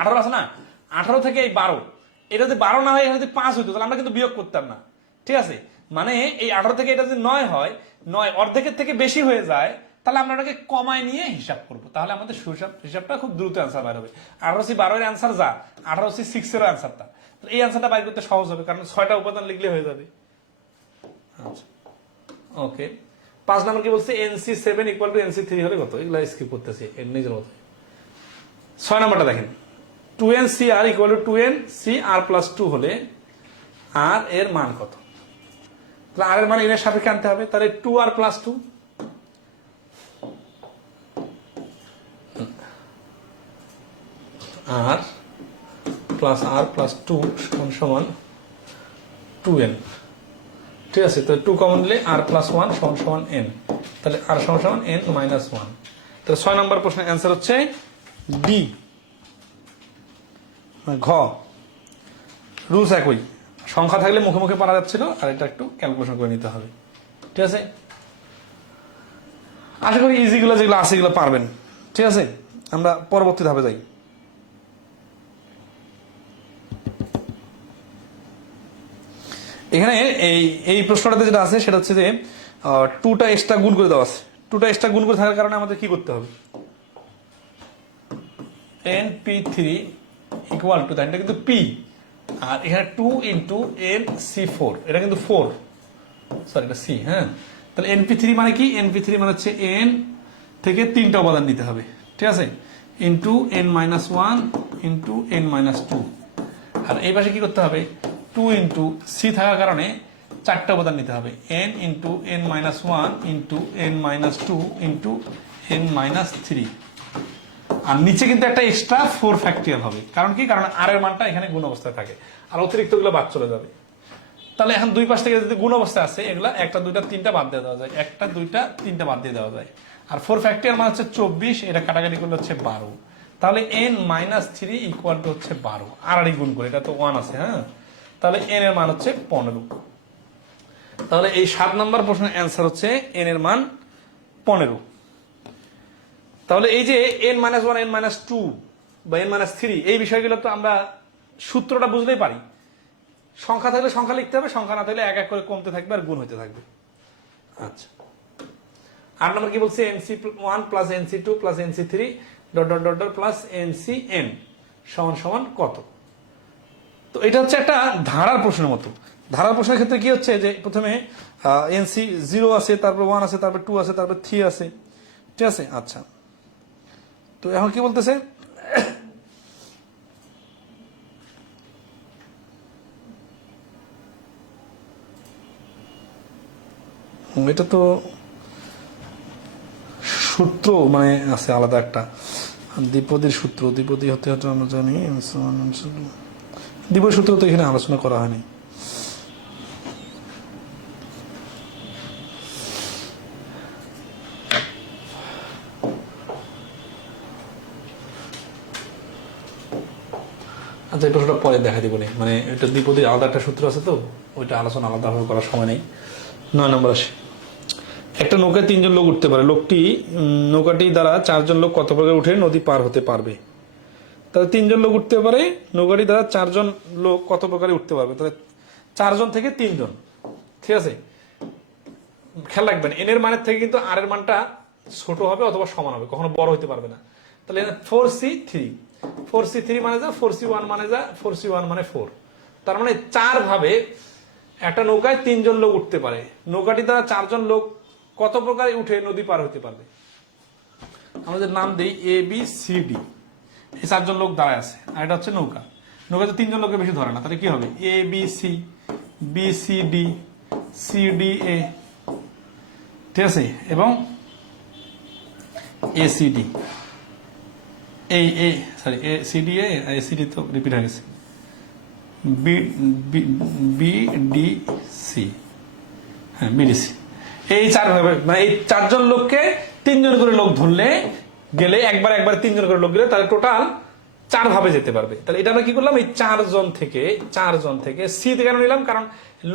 18 আছে না, 18 থেকে এই 12, এটা যদি 12 না হয়, এটা যদি 5 হইতো, তাহলে আমরা কিন্তু বিয়োগ করতাম না। ঠিক আছে, মানে এই 18 থেকে এটা যদি 9 হয়, 9 অর্ধেকের থেকে বেশি হয়ে যায়, তাহলে আমরা ওটাকে কমায় নিয়ে হিসাব করবো, তাহলে আমাদের হিসাবটা খুব দ্রুত অ্যান্সার বাইর হবে। 18C12 এর অ্যান্সার যা, 18C6 এর অ্যান্সারটা, এই অ্যান্সারটা বাইর করতে সহজ হবে, কারণ 6টা উপাদান লিখলে হয়ে যাবে। আচ্ছা, ওকে। 5 নম্বর কি বলছে, NC7 ইকুয়াল টু NC3 হলে কত, এগুলা স্কিপ করতেছি নিজের মতো। 6 নম্বরটা দেখেন, 2NCR equal to 2NCR plus 2 হলে আর এর মান কত। তাহলে আর এর মান এর সাপেক্ষে আনতে হবে, তাহলে 2R প্লাস 2, আর প্লাস আর প্লাস 2 সমান সমান 2n। ঠিক আছে, তো 2 কমন নিলে আর প্লাস 1 সমান সমান n, তাহলে আর সমান সমান n মাইনাস 1। তাহলে 6 নম্বর প্রশ্নের অ্যান্সার হচ্ছে ডি, ঘ। রুলস একই, সংখ্যা থাকলে মুখে মুখে পারা যাচ্ছিল, আর এটা একটু ক্যালকুলেশন করে নিতে হবে। ঠিক আছে, আশা করি ইজিগুলো যেগুলো আছে এগুলো পারবেন। ঠিক আছে, আমরা পরবর্তী ধাপে যাই। এখানে এই প্রশ্নটাতে যেটা আছে সেটা হচ্ছে যে 2টা এক্সট্রা গুণ করে দেওয়া আছে। 2টা এক্সট্রা গুণ করে থাকার কারণে আমাদের কি করতে হবে, NP3 ইকুয়াল টু, এটা কিন্তু P, আর এখানে 2 ইন্টু NC4, এটা কিন্তু 4, সরি এটা C। হ্যাঁ, তাহলে NP3 মানে কি, NP3 মানে হচ্ছে N থেকে 3টা উপাদান নিতে হবে। ঠিক আছে, ইন্টু N-1 ইন্টু N-2, আর এই পাশে কি করতে হবে, 2 ইন্টু C থাকার কারণে 4টা উপাদান নিতে হবে, N into N-1 into N-2 into N-3, আর নিচে কিন্তু একটা এক্সট্রা 4 ফ্যাক্টরিয়াল হবে। কারণ কি, কারণ আর এর মানটা এখানে গুণ অবস্থায় থাকে, আর অতিরিক্ত গুলো বাদ চলে যাবে। তাহলে এখন দুই পাশ থেকে যদি গুণ অবস্থায় আছে, এগুলা 1টা 2টা 3টা বাদ দিয়ে দেওয়া যায়, 1টা 2টা 3টা বাদ দিয়ে দেওয়া যায়। আর 4 ফ্যাক্টরিয়াল মান হচ্ছে 24, এটা কাটাকাটি করলে হচ্ছে 12। তাহলে N-3 ইকুয়াল টু হচ্ছে 12, আর গুণ করে, এটা তো 1 আছে। হ্যাঁ, তাহলে n এর মান হচ্ছে 15। তাহলে এই 7 নম্বর প্রশ্নের অ্যান্সার হচ্ছে n এর মান 15। তাহলে এই যে n-1 n-2 বা n-3 এই বিষয়গুলো তো আমরা সূত্রটা বুঝলেই পারি। সংখ্যা থাকলে সংখ্যা লিখতে হবে, সংখ্যা না থাকলে এক এক করে কমতে থাকবে আর গুণ হতে থাকবে। আচ্ছা, 8 নম্বর কি বলছে, nc1 plus nc2 plus nc3 dot dot dot dot plus ncn সমান সমান কত। তো এটা হচ্ছে একটা ধারার প্রশ্নের মতো। ধারার প্রশ্নের ক্ষেত্রে কি হচ্ছে যে প্রথমে nc0 আছে, তারপর 1 আছে, তারপর 2 আছে, তারপর 3 আছে, ঠিক আছে। আচ্ছা, তো এখন কি বলতেছে, এটা তো সূত্র মানে আছে আলাদা একটা, দ্বিপদীর সূত্র। দ্বিপদী হতে হতে আমরা জানি দ্বিপদী সূত্র তো এখানে আলোচনা করা হয়নি। আচ্ছা, এই প্রশ্নটা পরে দেখা দিব, মানে এটা দ্বিপদীর আলাদা একটা সূত্র আছে, তো ওইটা আলোচনা আলাদাভাবে করার সময় নেই। 9 নম্বর আসে, একটা নৌকায় 3 জন লোক উঠতে পারে। নৌকাটি দ্বারা 4 জন লোক কত প্রকার উঠে নদী পার হতে পারবে? তাহলে 3 জন লোক উঠতে পারে, নৌকাটি দ্বারা 4 জন লোক কত প্রকারে উঠতে পারবে? তাহলে 4 জন থেকে 3 জন, ঠিক আছে। খেয়াল রাখবেন এন এর মানের থেকে কিন্তু আর এর মানটা ছোট হবে অথবা সমান হবে, কখনো বড় হতে পারবে না। তাহলে 4c3 মানে যা, 4c1 মানে যা, 4c1 মানে 4। তার মানে 4 ভাবে একটা নৌকায় 3 জন লোক উঠতে পারে। নৌকাটি দ্বারা 4 জন লোক কত প্রকারে উঠে নদী পার হতে পারবে? আমাদের নাম দেই ABCD, এই 4 জন লোক দাঁড়ায় আছে, আর এটা হচ্ছে নৌকা। নৌকাতে 3 জন লোকের বেশি ধরে না, তাহলে কি হবে? ABC BCD CDA, ঠিক আছে, এবং ACD CDA ACD তো রিপিট হয়ে গেছে, BDC, হ্যাঁ BDC। এই 4 ভাবে, মানে এই 4 জন লোককে 3 জন করে লোক ধরলে গেলে একবার 3 জন করে লোক গেলে তাহলে টোটাল 4 ভাবে যেতে পারবে। তাহলে এটা আমরা কি করলাম, এই 4 জন থেকে সি তে কেন নিলাম? কারণ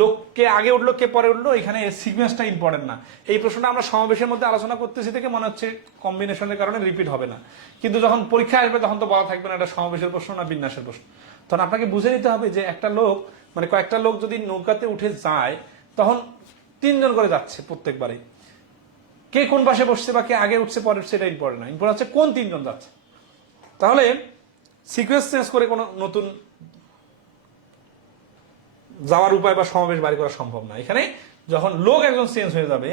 লোককে আগে উঠলো কে পরে উঠলো, এখানে সিকোয়েন্সটা ইম্পর্টেন্ট না। এই প্রশ্নটা আমরা সমাবেশের মধ্যে আলোচনা করতেছি থেকে মনে হচ্ছে কম্বিনেশনের কারণে রিপিট হবে না, কিন্তু যখন পরীক্ষা আসবে তখন তো বলা থাকবে না এটা সমাবেশের প্রশ্ন না বিন্যাসের প্রশ্ন। তখন আপনাকে বুঝে নিতে হবে যে একটা লোক, মানে কয়েকটা লোক যদি নৌকাতে উঠে যায় তখন 3 জন করে যাচ্ছে প্রত্যেকবারে। কে কোন পাশে বসছে বা কে আগে উঠছে পরে উঠছে এটা ইম্পর্টেন্ট না, ইম্পর্টেন্ট হচ্ছে কোন 3 জন যাচ্ছে। তাহলে সিকোয়েন্স চেঞ্জ করে কোনো নতুন যাওয়ার উপায় বা সমাবেশ বাড়ি করা সম্ভব না। এখানে যখন লোক একজন চেঞ্জ হয়ে যাবে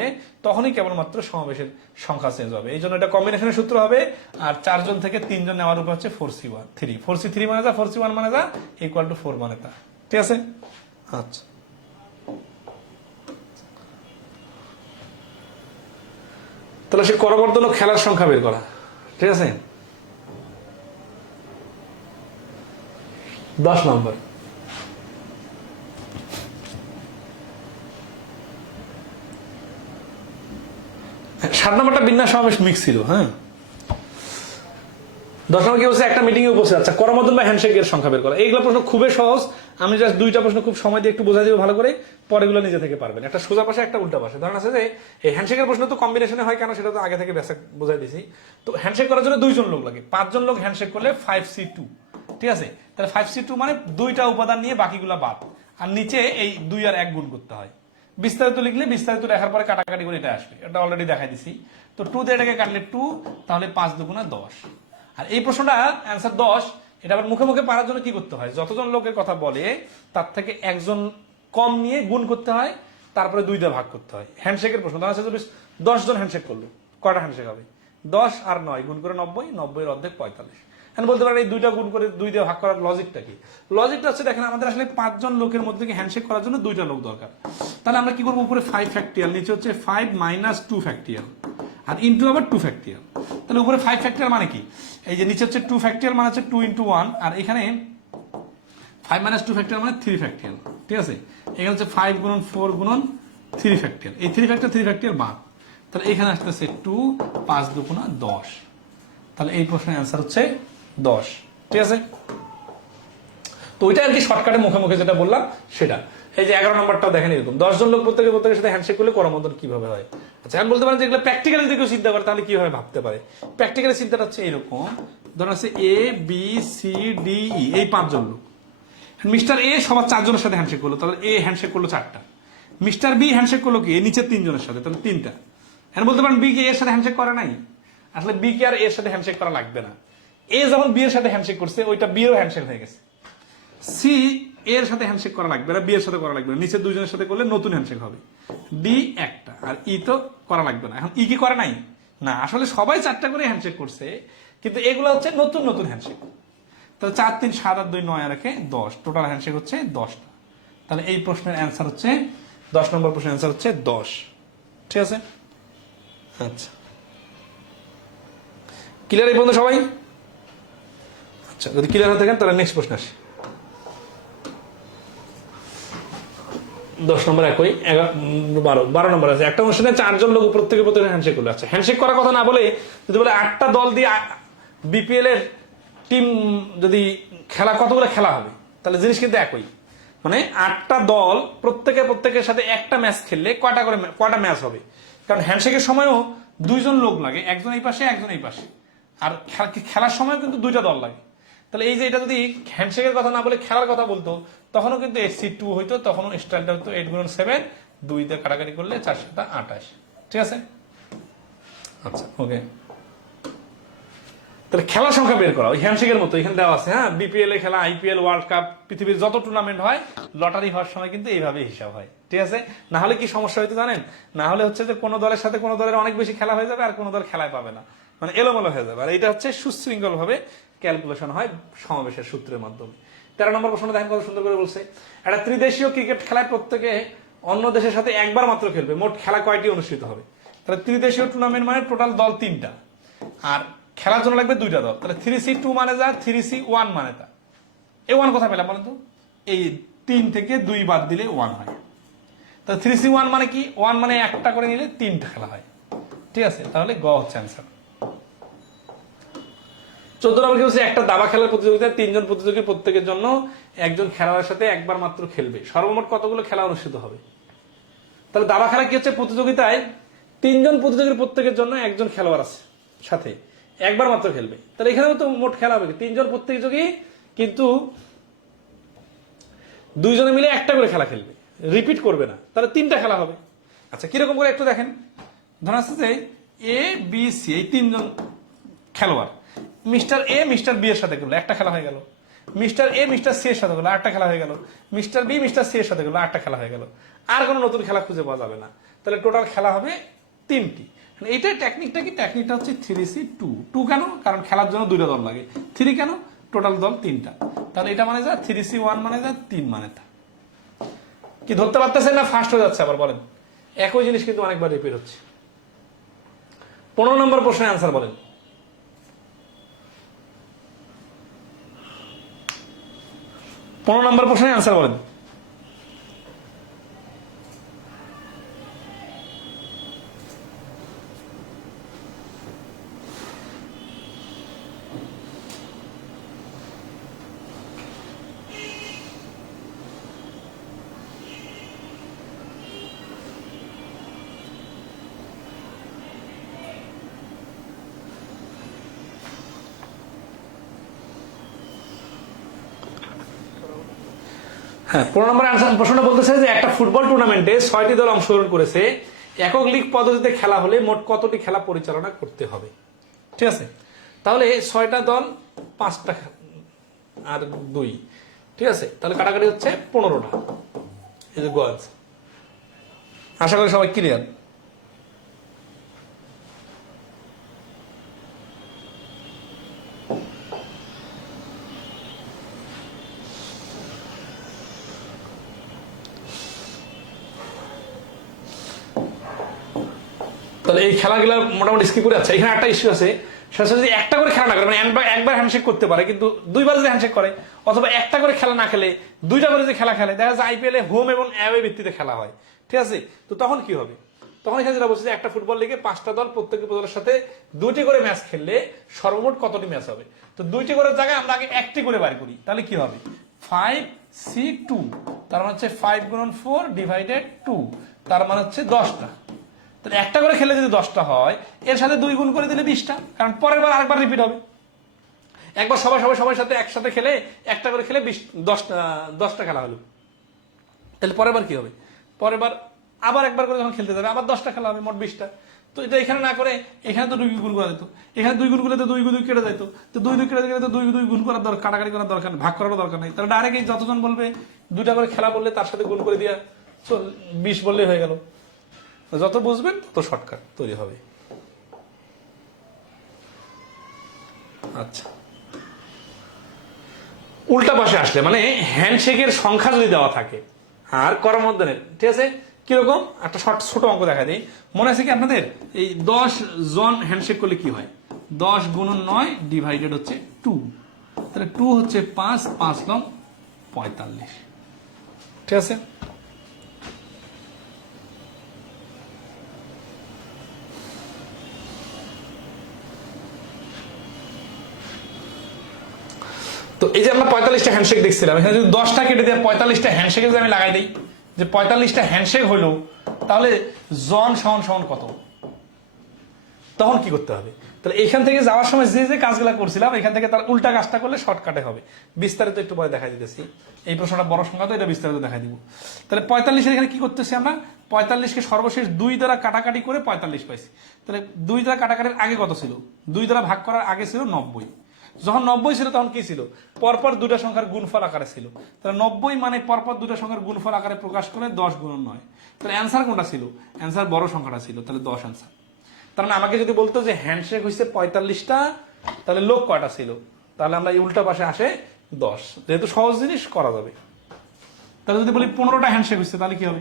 তখনই কেবলমাত্র সমাবেশের সংখ্যা চেঞ্জ হবে। এই জন্য এটা কম্বিনেশনের সূত্র হবে। আর 4 জন থেকে 3 জন নেওয়ার উপায় হচ্ছে 4c3 মানে যা, 4c1 মানে যা, ইকুয়াল টু 4 মানে তা, ঠিক আছে। আচ্ছা, তাহলে সে করবর্ধন ও খেলার সংখ্যা বের করা, ঠিক আছে। 10 নম্বর, 7 নম্বরটা বিন্যাস সমাবেশ মিক্স ছিল। হ্যাঁ, 10 নম্বর কি বলছে, একটা মিটিং এ উপস্থিত। আচ্ছা, করমর্দন বা হ্যান্ডশেকের সংখ্যা বের করা। এইগুলো প্রশ্ন খুবই সহজ, আমি জাস্ট 2টা প্রশ্ন খুব সময় দিয়ে একটু বোঝাই দিব ভালো করে, পরেগুলো নিজে থেকে পারবেন। একটা সোজা পাশে একটা উল্টা পাশে। ধরেন আছে যে এই হ্যান্ডশেকের প্রশ্ন তো কম্বিনেশনে হয়, কেন সেটা তো আগে থেকে বেসিক বোঝাই দিয়েছি। তো হ্যান্ডশেক করার জন্য 2 জন লোক লাগে, 5 জন লোক হ্যান্ডশেক করলে 5c2, ঠিক আছে। তাহলে 5c2 মানে 2টা উপাদান নিয়ে বাকিগুলা বাদ, আর নিচে এই 2 আর 1 গুণ করতে হয়। বিস্তারিত লিখলে বিস্তারিত দেখার পরে কাটাকাটি করে এটা আসবে, এটা অলরেডি দেখাই দিছি। তো 2 দিয়ে এটাকে কাটলে 2, তাহলে 5 দুগুণা 10। আর এই প্রশ্নটা অ্যান্সার 10, এটা আবার মুখে মুখে পারার জন্য কি করতে হয়, যতজন লোকের কথা বলে তার থেকে একজন কম নিয়ে গুণ করতে হয়, তারপরে 2 দিয়ে ভাগ করতে হয়। হ্যান্ডশেকের প্রশ্ন, ধরা আছে 10 জন হ্যান্ডশেক করলো, কয়টা হ্যান্ডশেক হবে? 10 আর 9 গুণ করে 90, 90 এর অর্ধেক 45। এখন বলতে পারেন এই 2টা গুণ করে 2 দিয়ে ভাগ করার লজিকটা কি? লজিকটা হচ্ছে দেখেন আমাদের আসলে 5 জন লোকের মধ্যে থেকে হ্যান্ডশেক করার জন্য 2টা লোক দরকার। তাহলে আমরা কি করবো, উপরে 5 ফ্যাক্টরিয়াল, নিচে হচ্ছে 5 মাইনাস 2 ফ্যাক্টরিয়াল, আর ইন্টু আবার 2 ফ্যাক্টরিয়াল। তাহলে উপরে 5 ফ্যাক্টরিয়াল মানে কি, এই যে নিচে হচ্ছে 2 ফ্যাক্টরিয়াল মানে হচ্ছে 2 into 1, আর এখানে 5 মাইনাস 2 ফ্যাক্টরিয়াল মানে 3 ফ্যাক্টরিয়াল, ঠিক আছে। এখানে হচ্ছে 5 গুণন 4 গুণন 3 ফ্যাক্টরিয়াল, এই 3 ফ্যাক্টরিয়াল বাদ। তাহলে এখানে আসতেছে 2, 5 দুগুণা 10। তাহলে এই প্রশ্নের অ্যান্সার হচ্ছে 10, ঠিক আছে। তো ওইটা আর কি শর্টকাটে মুখে মুখে যেটা বললাম সেটা। এই যে 11 নম্বরটাও দেখেন এরকম 10 জন লোক প্রত্যেকের সাথে হ্যান্ডশেক করলে করমর্দন কিভাবে হয়। আচ্ছা এখন বলতে পারেন যে এগুলো প্র্যাকটিক্যালি যদি কেউ চিন্তা করে তাহলে কিভাবে ভাবতে পারে। প্র্যাকটিক্যালি চিন্তাটা হচ্ছে এরকম, ধরুন আছে এ বি সি ডি ই, এই 5 জন লোক। মিস্টার এ সবার 4 জনের সাথে হ্যান্ডশেক করলো, তাহলে এ হ্যান্ডশেক করলো 4টা। মিস্টার বি হ্যান্ডশেক করলো কি, নিচের 3 জনের সাথে, তাহলে 3টা। এখন বলতে পারেন বি কে এর সাথে হ্যান্ডশেক করে নাই, আসলে বি কে আর এর সাথে হ্যান্ডশেক করা লাগবে না। এ যখন বি এর সাথে হ্যান্ডশেক করছে ওইটা বি এরও হ্যান্ডশেক হয়ে গেছে। সি এর সাথে হ্যান্ডশেক করা লাগবে না, বি এর সাথে করা লাগবে না, নিচের 2 জনের সাথে করলে নতুন হ্যান্ডশেক হবে। ডি একটা, আর ই তো করা লাগবে না। এখন ই কি করে নাই না, আসলে সবাই 4টা করে হ্যান্ডশেক করছে, কিন্তু এগুলো হচ্ছে নতুন নতুন হ্যান্ডশেক। তাহলে 4 3 7 আর 2 9 আর 10, টোটাল হ্যান্ডশেক হচ্ছে 10টা। তাহলে এই প্রশ্নের অ্যান্সার হচ্ছে 10 নম্বর প্রশ্নের অ্যান্সার হচ্ছে 10। ঠিক আছে, আচ্ছা ক্লিয়ার এই পর্যন্ত সবাই? আচ্ছা যদি ক্লিয়ার হয়ে থাকেন তাহলে নেক্সট প্রশ্ন আসি। 10 নম্বর একই, 12 নম্বর আছে। একটা অনুষ্ঠানে 4 জন লোক প্রত্যেকে হ্যান্ডশেক করলো। আচ্ছা হ্যান্ডশেক করার কথা না বলে যদি বলে 8টা দল দিয়ে বিপিএল এর টিম যদি খেলা, কতগুলো খেলা হবে, তাহলে জিনিস কিন্তু একই। মানে 8টা দল প্রত্যেকের সাথে একটা ম্যাচ খেললে কয়টা ম্যাচ হবে, কারণ হ্যান্ডশেকের সময়ও 2 জন লোক লাগে, একজন এই পাশে একজন এই পাশে, আর খেলার সময় কিন্তু 2টা দল লাগে। তাহলে এই যে এটা যদি হ্যান্ডশেকের কথা না বলে খেলার কথা বলতো তখনও কিন্তু HC2 হইতো, তখনও স্টাইলটা হতো 8x7, 2 দিয়ে কাটাকাটি করলে 4 7 28। ঠিক আছে, আচ্ছা ওকে। তাহলে খেলার সংখ্যা বের করা ওই হ্যান্ডশেকের মতো এখানে দেওয়া আছে। হ্যাঁ, বিপিএল এ খেলা, আইপিএল, ওয়ার্ল্ড কাপ, পৃথিবীর যত টুর্নামেন্ট হয়, লটারি হওয়ার সময় কিন্তু এইভাবে হিসাব হয়। ঠিক আছে, না হলে কি সমস্যা হইতে জানেন, না হলে হচ্ছে যে কোনো দলের সাথে কোনো দলের অনেক বেশি খেলা হয়ে যাবে আর কোনো দল খেলায় পাবে না, মানে এলোমেলো হয়ে যাবে। আর এটা হচ্ছে সুশৃঙ্খল ভাবে ক্যালকুলেশন হয় সমাবেশের সূত্রের মাধ্যমে। 13 নম্বর প্রশ্নটা দেখেন কত সুন্দর করে বলছে, একটা ত্রিদেশীয় ক্রিকেট খেলায় প্রত্যেকে অন্য দেশের সাথে একবার মাত্র খেলবে, মোট খেলা কয়টি অনুষ্ঠিত হবে। তাহলে ত্রিদেশীয় টুর্নামেন্ট মানে টোটাল দল 3টা, আর খেলার জন্য লাগবে 2টা দল। তাহলে 3C2 মানে যা, 3C1 মানে তা। এই 1 কথা পেলাম বলেন তো, এই 3 থেকে 2 বাদ দিলে 1 হয়। তাহলে 3C1 মানে কি, 1 মানে একটা করে নিলে 3টা খেলা হয়। ঠিক আছে, তাহলে গ হচ্ছে অ্যান্সার। 14 নম্বর কি হচ্ছে, একটা দাবা খেলার প্রতিযোগিতায় 3 জন প্রতিযোগী প্রত্যেকের জন্য একজন খেলোয়াড়ের সাথে একবার মাত্র খেলবে, সর্বমোট কতগুলো খেলা অনুষ্ঠিত হবে। তাহলে দাবা খেলা কি হচ্ছে, প্রতিযোগিতায় 3 জন প্রতিযোগীর প্রত্যেকের জন্য একজন খেলোয়াড় আছে সাথে একবার মাত্র খেলবে। তাহলে এখানেও তো মোট খেলা হবে 3 জন প্রতিযোগী, কিন্তু 2 জনে মিলে একটা করে খেলা খেলবে, রিপিট করবে না, তাহলে 3টা খেলা হবে। আচ্ছা কিরকম করে একটু দেখেন, ধরা আছে যে এ বি সি এই 3 জন খেলোয়াড়, মিস্টার এ মিস্টার বি এর সাথে খেললো, একটা খেলা হয়ে গেল। মিস্টার এ মিস্টার সি এর সাথে গেলো, আরেকটা খেলা হয়ে গেল। মিস্টার বি মিস্টার সি এর সাথে গেলো, আরেকটা খেলা হয়ে গেল। আর কোনো নতুন খেলা খুঁজে পাওয়া যাবে না। তাহলে টোটাল খেলা হবে 3টি। এইটার টেকনিকটা কি, টেকনিকটা হচ্ছে 3C2। 2 কেন, কারণ খেলার জন্য 2টা দল লাগে। 3 কেন, টোটাল দল 3টা। তাহলে এটা মানে যা, 3C1 মানে যা, 3 মানে তা। কি ধরতে পারতেছেন না ফাস্ট হয়ে যাচ্ছে আবার বলেন? একই জিনিস কিন্তু অনেকবার রিপিট হচ্ছে। 15 নম্বর প্রশ্নের অ্যান্সার বলেন। 15 নম্বর প্রশ্নের অ্যান্সার বলেন। হ্যাঁ, 15 নম্বর আনসার প্রশ্নটা বলতেছে যে একটা ফুটবল টুর্নামেন্টে 6টি দল অংশগ্রহণ করেছে, একক লীগ পদ্ধতিতে খেলা হলে মোট কতটি খেলা পরিচালনা করতে হবে। ঠিক আছে, তাহলে 6টা দল 5টা আর 2, ঠিক আছে, তাহলে কাটাকাটি হচ্ছে 15টা। এই যে গজ, আশা করি সবাই ক্লিয়ার। তাহলে এই খেলাগুলো মোটামুটি স্কিপ করে যাচ্ছে। এখানে একটা ইস্যু আছে, সেটা যদি একটা করে খেলা না করে, মানে একবার হ্যান্ডশেক করতে পারে কিন্তু 2বার যদি হ্যান্ডশেক করে, অথবা একটা করে খেলা না খেলে 2টা করে যে খেলা খেলে, দেখা যাচ্ছে আইপিএল এ হোম এবং অ্যাওয়ে ভিত্তিতে খেলা হয়। ঠিক আছে, তো তখন কি হবে, তখন এখানে যেটা বলছে যে একটা ফুটবল লিগে 5টা দল প্রত্যেকটি দলের সাথে 2টি করে ম্যাচ খেললে সর্বমোট কতটি ম্যাচ হবে। তো 2টি করে জায়গায় আমরা আগে 1টি করে বাড়ি করি, তাহলে কি হবে, 5C2, তার মানে হচ্ছে 5 গুণন 4 ডিভাইডেড 2, তার মানে হচ্ছে 10টা। তাহলে একটা করে খেলে যদি 10টা হয়, এর সাথে 2 গুণ করে দিলে 20টা, কারণ পরের বার আরেকবার রিপিট হবে। একবার সবার সাথে একসাথে খেলে, একটা করে খেলে 10টা খেলা হলো, তাহলে পরের বার কি হবে? পরের বার আবার একবার করে যখন খেলতে যাবে আবার 10টা খেলা হবে, মোট 20টা। তো এটা এখানে না করে এখানে তো 2 গুণ করা যেত, এখানে 2 গুণ করলে তো 2 2 কেটে যেত, তো 2 2 কেটে গেলে তো 2 2 গুণ করার দরকার, কাটাকাটি করার দরকার নেই, ভাগ করারও দরকার নেই। তাহলে ডাইরেক্ট এই যতজন বলবে 2টা করে খেলা বললে তার সাথে গুণ করে দিয়া 20 বললেই হয়ে গেল। যত বুঝবেন তত শর্টকাট তৈরি হবে। আচ্ছা, উল্টা পাশে আসলে মানে হ্যান্ডশেকের সংখ্যা যদি দেওয়া থাকে আর করমর্দনের, ঠিক আছে, কিরকম একটা ছোট অঙ্ক দেখা দিই। মনে আছে কি আপনাদের? এই 10 জন হ্যান্ডশেক করলে কি হয়? 10 গুণন 9 ডিভাইডেড হচ্ছে 2, তাহলে 2 হচ্ছে 5, 5 লং 45, ঠিক আছে। তো এই যে আমরা 45টা হ্যান্ডশেক দেখছিলাম, এখানে যদি 10টা কেটে দিয়ে 45টা হ্যান্ডশেকে যদি আমি লাগাই দিই যে 45টা হ্যান্ডশেক হলো, তাহলে জন সমান সমান কত? তখন কি করতে হবে? তাহলে এখান থেকে যাওয়ার সময় যে যে কাজগুলো করছিলাম এখান থেকে তার উল্টা কাজটা করলে শর্টকাটে হবে। বিস্তারিত একটু পরে দেখা দিতেছি, এই প্রশ্নটা বড় সংখ্যা তো এটা বিস্তারিত দেখা দিব। তাহলে 45 এখানে কি করতেছি আমরা? 45কে সর্বশেষ 2 দ্বারা কাটাকাটি করে 45 পাইছি। তাহলে 2 দ্বারা কাটাকাটির আগে কত ছিল? 2 দ্বারা ভাগ করার আগে ছিল 90। যখন 90 ছিল তখন কি ছিল? পরপর দুটা সংখ্যার গুণফল আকারে ছিল। তাহলে 90 মানে পরপর দুটা সংখ্যার গুণফল আকারে প্রকাশ করে 10 গুণন 9। তাহলে অ্যান্সার কোনটা ছিল? অ্যান্সার বড় সংখ্যাটা ছিল, তাহলে 10 অ্যান্সার। তার মানে আমাকে যদি বলতো যে হ্যান্ডশেক হয়েছে 45টা, তাহলে লোক কয়টা ছিল? তাহলে আমরা এই উল্টা পাশে আসে 10, যেহেতু সহজ জিনিস করা যাবে। তাহলে যদি বলি 15টা হ্যান্ডশেক হয়েছে, তাহলে কি হবে?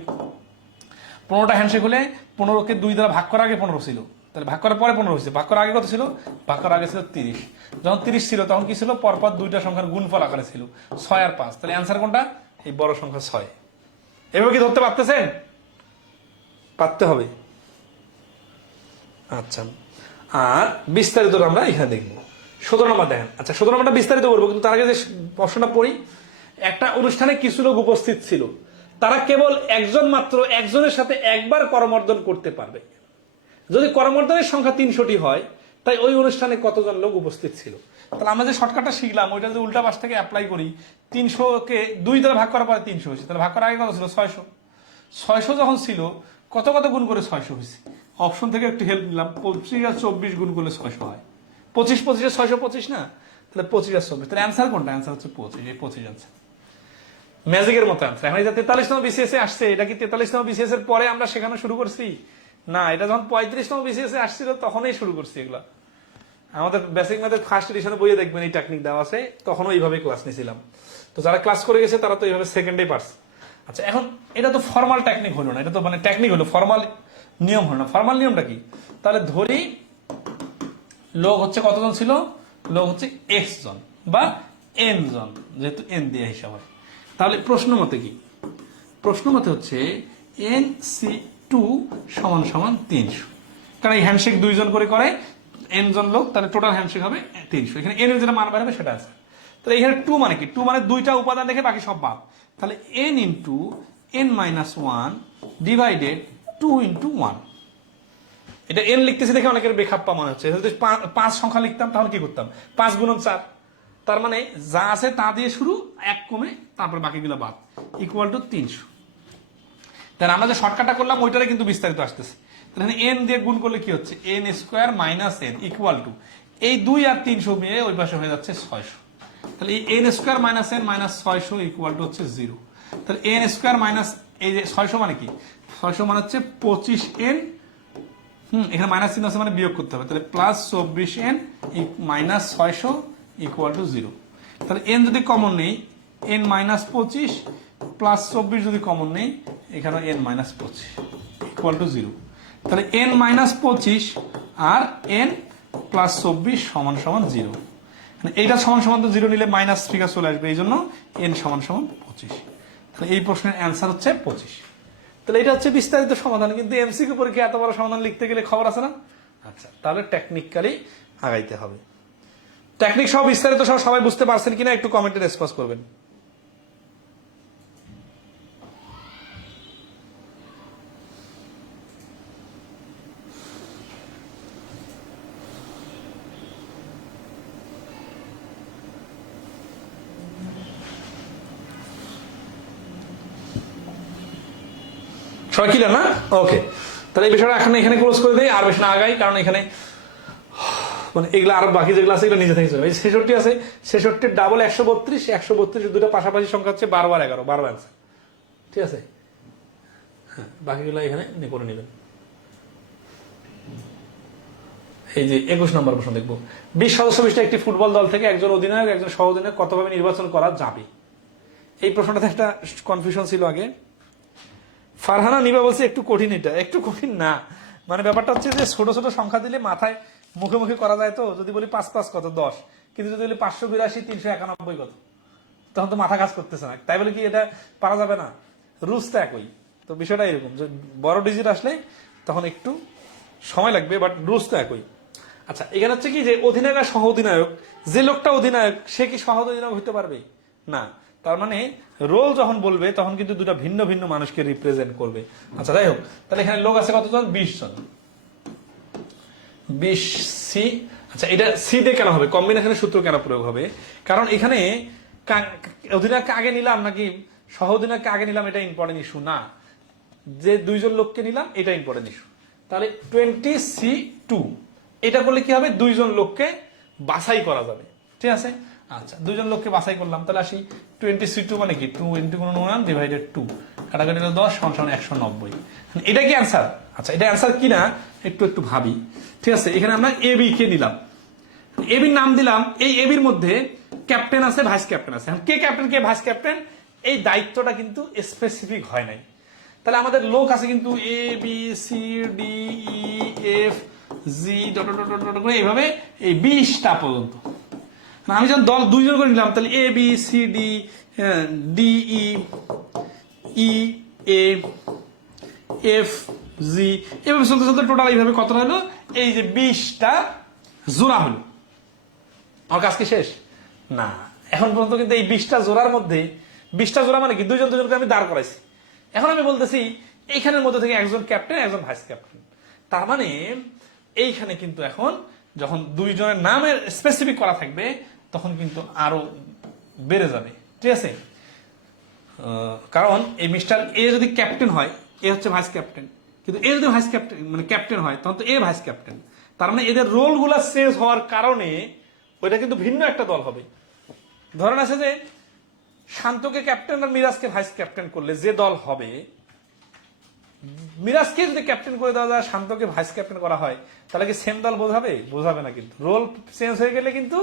15টা হ্যান্ডশেক হলে 15কে 2 দ্বারা ভাগ করার আগে 15 ছিল, তাহলে ভাগ করার পরে 15 হয়েছে। ভাগ করার আগে কত ছিল? ভাগ করার আগে ছিল 30। যখন 30 ছিল তখন কি ছিল? পরপর দুইটা সংখ্যার গুণফল আকারে ছিল 6 আর 5। তাহলে অ্যান্সার কোনটা? এই বড় সংখ্যা 6। এভাবে কি ধরতে পারতেছেন? পারতে হবে। আচ্ছা, আর বিস্তারিত আমরা এখানে দেখবো। 17 নম্বর দেখেন। আচ্ছা, 17 নম্বরটা বিস্তারিত করবো, কিন্তু তার আগে যে প্রশ্নটা পড়ি। একটা অনুষ্ঠানে কিছু লোক উপস্থিত ছিল, তারা কেবল একজনের সাথে একবার করমর্দন করতে পারবে। যদি করমর্দনের সংখ্যা 300টি হয়, তাই ওই অনুষ্ঠানে কতজন লোক উপস্থিত ছিল? তাহলে আমরা যে শর্টকাটটা শিখলাম ওইটা যদি উল্টা পাশ থেকে অ্যাপ্লাই করি, 300কে 2 দ্বারা ভাগ করার পরে 300 হয়েছে, তাহলে ভাগ করার আগে কত ছিল? 600। 600 যখন ছিল, কত কত গুণ করে 600 হয়েছে? অপশন থেকে একটু হেল্প নিলাম। 25 আর 24 গুণ করলে 600 হয়। 25 25 625 না? তাহলে 25 আর 24, তাহলে অ্যান্সার কোনটা? অ্যান্সার হচ্ছে 25। এই 25 অ্যান্সার, ম্যাজিকের মতো অ্যান্সার। এখন এটা 43তম বিসিএস এ আসছে। এটা কি 43তম বিসিএস এর পরে আমরা শেখানো শুরু করছি? না, এটা যখন 35তম বিসিএস এ আসছিল তখনই শুরু করছি এগুলা। আমাদের বেসিক ম্যাথের ফার্স্ট এডিশনে বইয়ে দেখবেন এই টেকনিক দেওয়া আছে, তখনও এইভাবে ক্লাস নিয়েছিলাম। তো যারা ক্লাস করে গেছে তারা তো এইভাবে সেকেন্ডে পারছে। আচ্ছা, এখন এটা তো ফর্মাল টেকনিক হলো না, এটা তো মানে টেকনিক হলো, ফর্মাল নিয়ম হলো না। ফর্মাল নিয়মটা কি? তাহলে ধরি লোক হচ্ছে কতজন ছিল? লোক হচ্ছে x জন বা n জন, যেহেতু n দিয়ে হিসাব হয়। তাহলে প্রশ্ন মতে কি? প্রশ্ন মতে হচ্ছে nc2 সমান সমান 300, কারণ এই হ্যান্ডশেক 2 জন করে করে n জন লোক, তাহলে টোটাল হ্যান্ডশেক হবে 300। এখানে n এর যেটা মান বাড়বে সেটা আছে। তাহলে এখানে 2 মানে কি? 2 মানে দুইটা উপাদান দেখে বাকি সব বাদ। তাহলে n into n minus 1 divided 2 into 1। এটা n লিখতেছি দেখে অনেকের বেখাপ্পা মনে হচ্ছে। যদি 5 সংখ্যা লিখতাম তাহলে কি করতাম? 5 গুণন 4, তার মানে যা আছে তা দিয়ে শুরু, 1 কমে তারপর বাকিগুলো বাদ, ইকুয়াল টু 300। তাহলে আমরা যে শর্টকাটটা করলাম ওইটারে কিন্তু বিস্তারিত আসতেছে। তাহলে n দিয়ে গুণ করলে কি হচ্ছে? n square minus n equal to এই 2 আর 300 মিলে ওই পাশে হয়ে যাচ্ছে 600। তাহলে এই n square minus n minus 600 equal to হচ্ছে 0। তাহলে n স্কোয়ার মাইনাস এই যে 600 মানে কি? 600 মানে হচ্ছে 25n, এখানে মাইনাস চিহ্ন আছে মানে বিয়োগ করতে হবে। তাহলে plus 24n minus 600 equal to 0। তাহলে n যদি কমন নেই, n মাইনাস 25 প্লাস 24 যদি কমন নেই, এখানে n মাইনাস 25 ইকুয়াল টু 0। তাহলে n মাইনাস 25 আর n প্লাস 24 সমান সমান 0। এইটা সমান সমান তো 0 নিলে মাইনাস ফিগার চলে আসবে, এই জন্য n সমান সমান 25। তাহলে এই প্রশ্নের অ্যান্সার হচ্ছে 25। তাহলে এটা হচ্ছে বিস্তারিত সমাধান, কিন্তু এমসিকিউ পরীক্ষায় এত বড় সমাধান লিখতে গেলে খবর আছে না? আচ্ছা, তাহলে টেকনিক্যালি আগাইতে হবে। টেকনিক সহ বিস্তারিত সহ সবাই বুঝতে পারছেন কিনা একটু কমেন্টে রেসপন্স করবেন। সবাই ক্লিয়ার না? ওকে, তাহলে এই বিষয়টা এখন এখানে ক্লোজ করে দেয়, আর বেশি না আগাই, কারণ এখানে মানে এগুলো আর বাকি যেগুলো আছে এগুলো নিজে থেকে চলে। এই 66 আছে, 66 ডাবল 132, 132 দুটো পাশাপাশি সংখ্যা হচ্ছে 12 আর 11, 12 অ্যান্সার। ঠিক আছে, হ্যাঁ বাকিগুলো এখানে করে নেবেন। এই যে 21 নম্বর প্রশ্ন দেখবো, 20 সদস্য বিশিষ্ট একটি ফুটবল দল থেকে একজন অধিনায়ক একজন সহ অধিনায়ক কতভাবে নির্বাচন করা যাবে? এই প্রশ্নটাতে একটা কনফিউশন ছিল আগে। ফারহানা নিবা বলছে একটু কঠিন, এটা একটু কঠিন না, মানে ব্যাপারটা হচ্ছে যে ছোট ছোট সংখ্যা দিলে মাথায় মুখে মুখে করা যায়, তো যদি বলি 5 5 কত 10, কিন্তু যদি বলি 582 391 কত, তখন তো মাথা কাজ করতেছে না, তাই বলে কি এটা পারা যাবে না? রুলস তো একই, তো বিষয়টা এরকম যে বড় ডিজিট আসলে তখন একটু সময় লাগবে, বাট রুলস তো একই। আচ্ছা, এখানে হচ্ছে কি যে অধিনায়ক আর সহ অধিনায়ক, যে লোকটা অধিনায়ক সে কি সহ অধিনায়ক হতে পারবে না, তার মানে রোল যখন বলবে তখন কিন্তু দুটা ভিন্ন ভিন্ন মানুষকে রিপ্রেজেন্ট করবে। আচ্ছা যাই হোক, তাহলে এখানে লোক আছে কতজন? 20 জন। 20 সি। আচ্ছা, এটা সি দিয়ে কেন হবে? কম্বিনেশনের সূত্র কেন প্রয়োগ হবে? কারণ এখানে অধিনায়ককে আগে নিলাম নাকি সহ অধিনায়ককে আগে নিলাম এটা ইম্পর্টেন্ট ইস্যু না, যে দুইজন লোককে নিলাম এটা ইম্পর্টেন্ট ইস্যু। তাহলে 20C2 এটা করলে কি হবে? দুইজন লোককে বাছাই করা যাবে। ঠিক আছে, আচ্ছা দুইজন লোককে বাছাই করলাম, তাহলে আসি 20C2 মানে কি 21 ডিভাইডেড 2 কাটাকাটি 10 সমান 190। এটা কি অ্যান্সার? আচ্ছা, এটা অ্যান্সার কিনা একটু একটু ভাবি। ঠিক আছে, এখানে আমরা এ বি কে নিলাম, এ বির নাম দিলাম, এই এ বির মধ্যে ক্যাপ্টেন আছে ভাইস ক্যাপ্টেন আছে, কে ক্যাপ্টেন কে ভাইস ক্যাপ্টেন এই দায়িত্বটা কিন্তু স্পেসিফিক হয় নাই। তাহলে আমাদের লোক আছে কিন্তু A B C D E F G dot dot dot করে এইভাবে এই 20টা পর্যন্ত। আমি যখন দল দুইজন করে নিলাম, তাহলে A B C D D E E A F G এভাবে চলতে চলতে টোটাল এইভাবে কত হলো? এই যে 20টা জোড়া হলো। আমার কাজ কি শেষ? না, এখন পর্যন্ত কিন্তু এই 20টা জোড়ার মধ্যে 20টা জোড়া মানে কি দুইজন দুজনকে আমি দাঁড় করাইছি। এখন আমি বলতেছি এইখানের মধ্যে থেকে একজন ক্যাপ্টেন একজন ভাইস ক্যাপ্টেন, তার মানে এইখানে কিন্তু এখন যখন দুইজনের নামের স্পেসিফিক করা থাকবে তখন কিন্তু আরো বেড়ে যাবে। ঠিক আছে, কারণ এই মিস্টার এ যদি ক্যাপ্টেন হয়, এ হচ্ছে ভাইস ক্যাপ্টেন, কিন্তু এ যদি ভাইস ক্যাপ্টেন মানে ক্যাপ্টেন হয় তখন তো এ ভাইস ক্যাপ্টেন, তার মানে এদের রোল গুলা চেঞ্জ হওয়ার কারণে ওইটা কিন্তু ভিন্ন একটা দল হবে। ধরেন আছে যে শান্তকে ক্যাপ্টেন আর মিরাজকে ভাইস ক্যাপ্টেন করলে যে দল হবে, মিরাজকে যদি ক্যাপ্টেন করে দেওয়া যায় শান্তকে ভাইস ক্যাপ্টেন করা হয়, তাহলে কি সেম দল বোঝাবে? বোঝাবে না, কিন্তু রোল চেঞ্জ হয়ে গেলে কিন্তু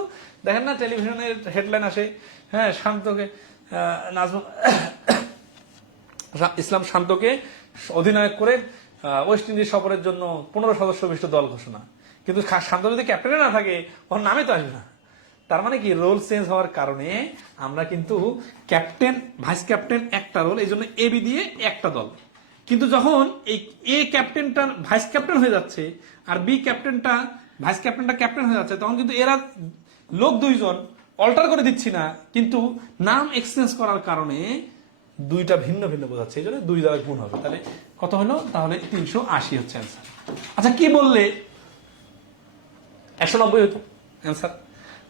দেখেন না টেলিভিশনের হেডলাইন আসে, হ্যাঁ শান্তকে নাজমুল ইসলাম শান্তকে অধিনায়ক করে ওয়েস্ট ইন্ডিজ সফরের জন্য 15 সদস্য বিশিষ্ট দল ঘোষণা, কিন্তু শান্ত যদি ক্যাপ্টেনে না থাকে ওর নামে তো আসবে না। তার মানে কি রোল চেঞ্জ হওয়ার কারণে আমরা কিন্তু ক্যাপ্টেন ভাইস ক্যাপ্টেন একটা রোল, এই জন্য এ বি দিয়ে একটা দল। কিন্তু যখন এই এ ক্যাপ্টেনটা ভাইস ক্যাপ্টেন হয়ে যাচ্ছে আর বি ক্যাপ্টেনটা ভাইস ক্যাপ্টেনটা ক্যাপ্টেন হয়ে যাচ্ছে, তখন কিন্তু এরা লোক দুইজন অল্টার করে দিচ্ছি না, কিন্তু নাম এক্সচেঞ্জ করার কারণে দুইটা ভিন্ন ভিন্ন বোঝাচ্ছে, এই জন্য 2 দ্বারা গুণ হবে। তাহলে কত হলো? তাহলে 380 হচ্ছে অ্যান্সার। আচ্ছা, কি বললে 190 হতো অ্যান্সার?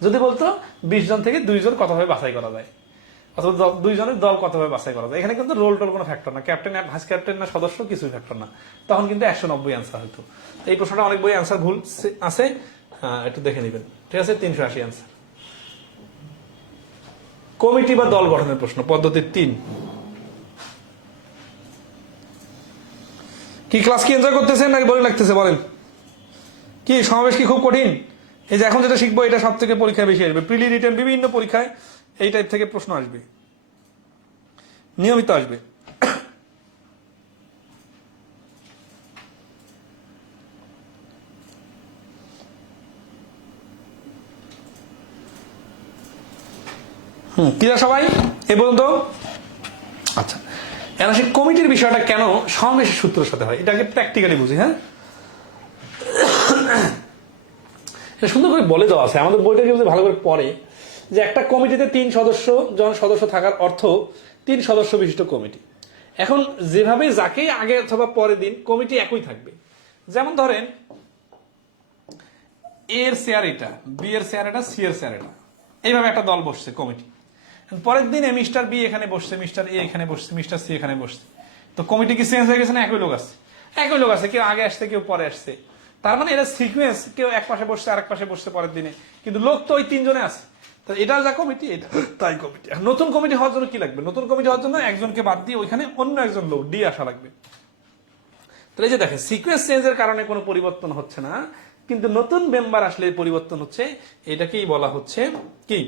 যদি বলতো 20 জন থেকে 2 জন কতভাবে বাছাই করা যায়, অথবা 2 জনের দল কতভাবে বাছাই করা যায়, এখানে কিন্তু রোল টোল কোনো ফ্যাক্টর না, ক্যাপ্টেন ভাইস ক্যাপ্টেন না সদস্য কিছুই ফ্যাক্টর না, তখন কিন্তু 190 অ্যান্সার হতো। এই প্রশ্নটা অনেক বই অ্যান্সার ভুল আছে, একটু দেখে নেবেন। ঠিক আছে, 380 অ্যান্সার। কমিটি বা দল গঠনের প্রশ্ন পদ্ধতি 3। কি ক্লাস কি এনজয় করতেছেন নাকি বোরিং লাগতেছে? বলেন, কি সমাবেশ কি খুব কঠিন? এই যে এখন যেটা শিখবো এটা সব থেকে পরীক্ষায় বেশি আসবে, প্রিলি রিটেন বিভিন্ন পরীক্ষায় এই টাইপ থেকে প্রশ্ন আসবে, নিয়মিত আসবে। কিরা সবাই এ পর্যন্ত? আচ্ছা, এখন সেই কমিটির বিষয়টা কেন সমাবেশের সূত্রের সাথে হয় এটাকে প্র্যাকটিক্যালি বুঝি। হ্যাঁ, সুন্দর করে বলে দেওয়া আছে আমাদের বইটাকে যদি ভালো করে পড়ে, যে একটা কমিটিতে 3 জন সদস্য থাকার অর্থ 3 সদস্য বিশিষ্ট কমিটি। এখন যেভাবে যাকে আগে অথবা পরে দিন কমিটি একই থাকবে। যেমন ধরেন এর শেয়ার এটা, বি এর শেয়ার এটা, সি এর শেয়ার এটা, এইভাবে একটা দল বসছে কমিটি। পরের দিনে মিস্টার বি এখানে বসছে, মিস্টার এ এখানে বসছে, মিস্টার সি এখানে বসছে, তো তো কমিটি কি চেঞ্জ হয়ে গেছে না একই লোক আছে? একই লোক আছে, কেউ আগে আসছে কেউ পরে আসছে। তার মানে এটা সিকুয়েন্স, কেউ এক পাশে বসছে আরেক পাশে বসছে পরের দিনে, কিন্তু লোক তো ওই তিনজনে আছে। তো এটা যা কমিটি, এটা তাই কমিটি। নতুন কমিটি হওয়ার জন্য কি লাগবে? নতুন কমিটি হওয়ার জন্য একজনকে বাদ দিয়ে ওইখানে অন্য একজন লোক দিয়ে আসা লাগবে। তাহলে এই যে দেখেন, সিকুয়েন্স চেঞ্জের কারণে কোনো পরিবর্তন হচ্ছে না, কিন্তু নতুন মেম্বার আসলে পরিবর্তন হচ্ছে। এটাকেই বলা হচ্ছে কি,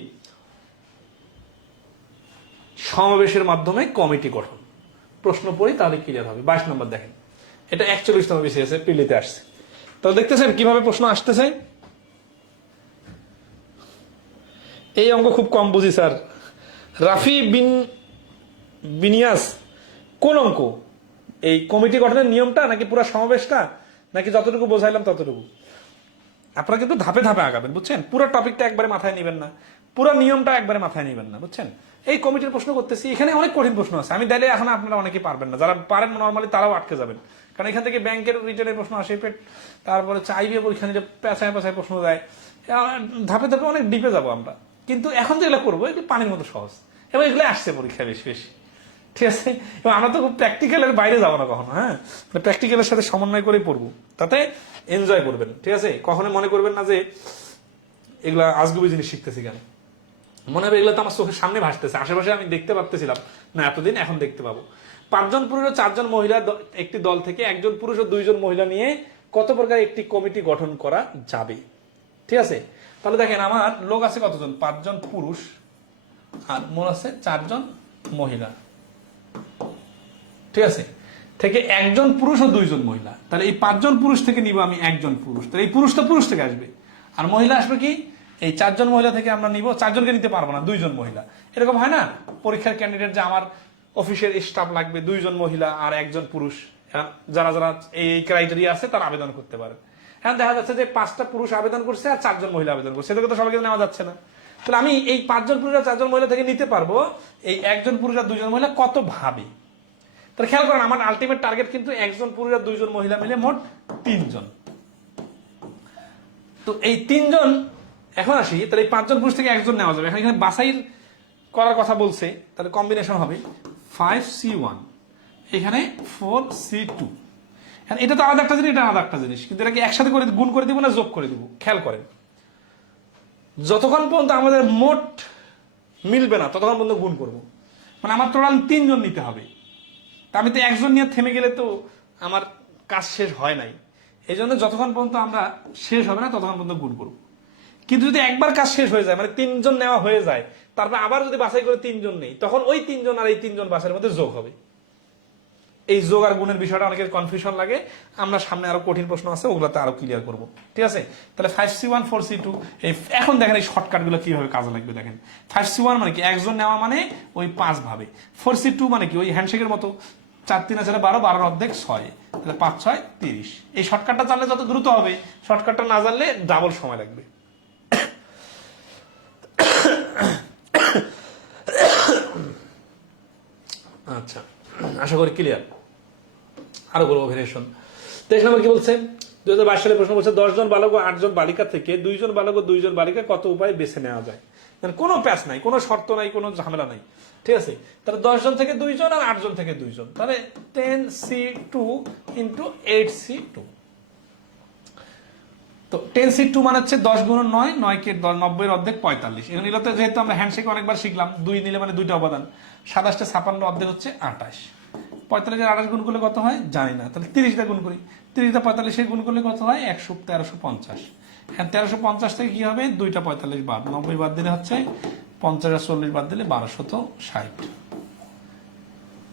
সমাবেশের মাধ্যমে কমিটি গঠন। প্রশ্ন পড়ি তাহলে ক্লিয়ার হবে। 22 নম্বর দেখেন, এটা 41তম বিসিএস পিলিতে আসছে। তাহলে দেখতেছেন কিভাবে প্রশ্ন আসতেছে। এই অঙ্ক খুব কম বুঝি স্যার। রাফি বিনিয়াস কোন অঙ্ক? এই কমিটি গঠনের নিয়মটা নাকি পুরো সমাবেশটা, নাকি যতটুকু বোঝাইলাম ততটুকু? আপনারা কিন্তু ধাপে ধাপে আগাবেন, বুঝছেন? পুরো টপিকটা একবারে মাথায় নেবেন না, পুরো নিয়মটা একবারে মাথায় নেবেন না, বুঝছেন? এই কমিটির প্রশ্ন করতেছি, এখানে অনেক কঠিন প্রশ্ন আছে। আমি দিলে এখন আপনারা অনেকে পারবেন না, যারা পারেন নর্মালি তারাও আটকে যাবেন, কারণ এখান থেকে ব্যাংকের রিটার্নের প্রশ্ন আসে, তারপরে চাইবে পরীক্ষা নিতে পেঁচায় পেঁচায় প্রশ্ন দেয়। ধাপে ধাপে অনেক ডিপে যাবো আমরা, কিন্তু এখন যেগুলো করবো এগুলো পানির মতো সহজ, এবং এগুলো আসছে পরীক্ষায় বেশি বেশি, ঠিক আছে? এবং আমরা তো খুব প্র্যাকটিক্যালের বাইরে যাবো না কখনো, হ্যাঁ, প্র্যাকটিক্যালের সাথে সমন্বয় করেই পড়বো, তাতে এনজয় করবেন, ঠিক আছে? কখনো মনে করবেন না যে এগুলা আজগুবি জিনিস শিখতেছি কেন, মনে হবে এগুলো তো আমার চোখের সামনে ভাসতেছে, আশেপাশে আমি দেখতে পারতেছিলাম না এতদিন, এখন দেখতে পাবো। 5 জন পুরুষ ও 4 জন মহিলা একটি দল থেকে 1 জন পুরুষ ও 2 জন মহিলা নিয়ে কত প্রকার একটি কমিটি গঠন করা যাবে? ঠিক আছে, তাহলে দেখেন আমার লোক আছে কতজন? 5 জন পুরুষ আর মোট আছে 4 জন মহিলা, ঠিক আছে? থেকে 1 জন পুরুষ ও 2 জন মহিলা। তাহলে এই 5 জন পুরুষ থেকে নিব আমি 1 জন পুরুষ, তাহলে এই পুরুষটা পুরুষ থেকে আসবে, আর মহিলা আসবে কি? এই 4 জন মহিলা থেকে আমরা নিব, 4 জনকে নিতে পারবো না, 2 জন মহিলা। এরকম হয় না পরীক্ষার ক্যান্ডিডেট, যে আমার অফিসের স্টাফ লাগবে 2 জন মহিলা আর 1 জন পুরুষ, যারা যারা এই ক্রাইটেরিয়া আছে তারা আবেদন করতে পারে। এখন দেখা যাচ্ছে যে 5টা পুরুষ আবেদন করছে আর 4 জন মহিলা আবেদন করছে, সেটাকে তো সবাইকে নেওয়া যাচ্ছে না। তাহলে আমি এই 5 জন পুরুষ আর 4 জন মহিলা থেকে নিতে পারবো এই 1 জন পুরুষ আর 2 জন মহিলা কত ভাবে। তাহলে খেয়াল করেন, আমার আলটিমেট টার্গেট কিন্তু 1 জন পুরুষ আর 2 জন মহিলা মিলে মোট 3 জন। তো এই 3 জন, এখন আসি, তাহলে এই 5 জন পুরুষ থেকে 1 জন নেওয়া যাবে। এখন এখানে বাছাই করার কথা বলছে, তাহলে কম্বিনেশন হবে 5C1, এখানে 4C2। এটা তো আলাদা একটা জিনিস, এটা আলাদা একটা জিনিস, কিন্তু এটাকে একসাথে করে গুণ করে দিব না যোগ করে দিব? খেয়াল করেন, যতক্ষণ পর্যন্ত আমাদের মোট মিলবে না ততক্ষণ পর্যন্ত গুণ করব। মানে আমার টোটাল 3 জন নিতে হবে, তা আমি তো 1 জন নিয়ে থেমে গেলে তো আমার কাজ শেষ হয় নাই। এই জন্য যতক্ষণ পর্যন্ত আমরা শেষ হবে না ততক্ষণ পর্যন্ত গুণ করব। কিন্তু যদি একবার কাজ শেষ হয়ে যায়, মানে 3 জন নেওয়া হয়ে যায়, তারপর আবার যদি বাছাই করে 3 জন নেই, তখন ওই 3 জন আর এই 3 জন বাছাইয়ের মধ্যে যোগ হবে। এই যোগ আর গুণের বিষয়টা অনেকের কনফিউশন লাগে, আমরা সামনে আরো কঠিন প্রশ্ন আছে, ওগুলোতে আরো ক্লিয়ার করব, ঠিক আছে? তাহলে 5C1 4C2, এখন দেখেন এই শর্টকাট গুলো কিভাবে কাজে লাগবে। দেখেন 5C1 মানে কি? 1 জন নেওয়া মানে ওই 5 ভাবে। 4C2 মানে কি? ওই হ্যান্ডশেকের মতো 4 3 আছে 12, 12 অর্ধেক 6, তাহলে 5 6 30। এই শর্টকাটটা জানলে যত দ্রুত হবে, শর্টকাটটা না জানলে ডাবল সময় লাগবে। আচ্ছা, আশা করি ক্লিয়ার। আরো বলবো ভেরিয়েশন। 23 নম্বর কি বলছে? 2022 সালে প্রশ্ন বলছে 10 জন বালক ও 8 জন বালিকা থেকে 2 জন বালক ও 2 জন বালিকা কত উপায় বেছে নেওয়া যায়? কোনো প্যাচ নাই, কোনো শর্ত নাই, কোনো ঝামেলা নাই, ঠিক আছে? তাহলে 10 জন থেকে 2 জন আর 8 জন থেকে 2 জন, তাহলে 10C2 ইন্টু 8C2। তো 10C2 মানে হচ্ছে 10 গুণ 9, 9 কে 90 এর অর্ধেক 45। এখানে নিলে তো যেহেতু আমরা হ্যান্ডশেক অনেকবার শিখলাম, 2 নিলে মানে 2টা উপাদান, 27 টা 56 অর্ধেক হচ্ছে 28। 45 এর 28 গুণ করলে কত হয় জানি না, তাহলে 30 টা গুণ করি। 30 টা 45 এর গুণ করলে কত হয়? 1350। হ্যাঁ, 1350 থেকে কি হবে? 2টা 45 বাদ, 90 বাদ দিলে হচ্ছে 50 আর 40 বাদ দিলে 1260,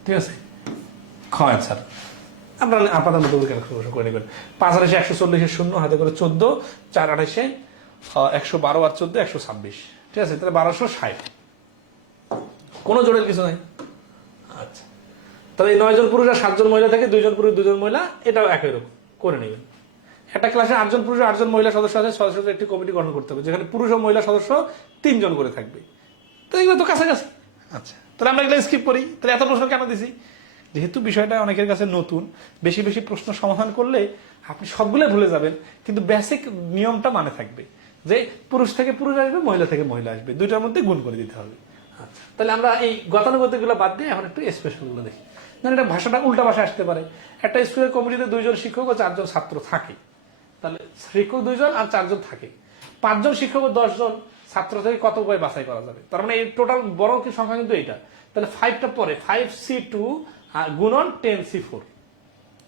ঠিক আছে? হয় স্যার, আপনারা আপাতত মতো ক্যালকুলেশন করে নেবেন। 5 আর 140 এর শূন্য হাতে করে 14, 4 28 112 আর 14 126, ঠিক আছে? তাহলে 1260, কোনো জটিল কিছু নাই। আচ্ছা, তাহলে এই 9 জন পুরুষ আর 7 জন মহিলা থেকে 2 জন পুরুষ 2 জন মহিলা, এটাও একই রকম করে নেবেন। একটা ক্লাসে 8 জন পুরুষ 8 জন মহিলা সদস্য আছে, সদস্যদের একটি কমিটি গঠন করতে হবে, যেখানে পুরুষ ও মহিলা সদস্য 3 জন করে থাকবে। তো এগুলো তো কাছাকাছি। আচ্ছা, তাহলে আমরা এগুলো স্কিপ করি। তাহলে এত প্রশ্ন কেন দিছি? যেহেতু বিষয়টা অনেকের কাছে নতুন, বেশি বেশি প্রশ্ন সমাধান করলে আপনি সবগুলো ভুলে যাবেন, কিন্তু বেসিক নিয়মটা মানে থাকবে যে পুরুষ থেকে পুরুষ আসবে, মহিলা থেকে মহিলা আসবে, দুইটার মধ্যে গুণ করে দিতে হবে। আচ্ছা, তাহলে আমরা এই গতানুগতিক গুলো বাদ দিয়ে এখন একটু স্পেশাল গুলো দেখি। দেন এটা ভাষাটা উল্টা ভাষা আসতে পারে। একটা স্কুলের কমিটিতে 2 জন শিক্ষক ও 4 জন ছাত্র থাকে, তাহলে শিক্ষক 2 জন আর 4 জন থাকে, 5 জন শিক্ষক ও 10 জন ছাত্র থেকে কত উপায় বাছাই করা যাবে? তার মানে এই টোটাল বড় কি সংখ্যা কিন্তু এটা। তাহলে 5টা পরে 5C2 গুণন 10C4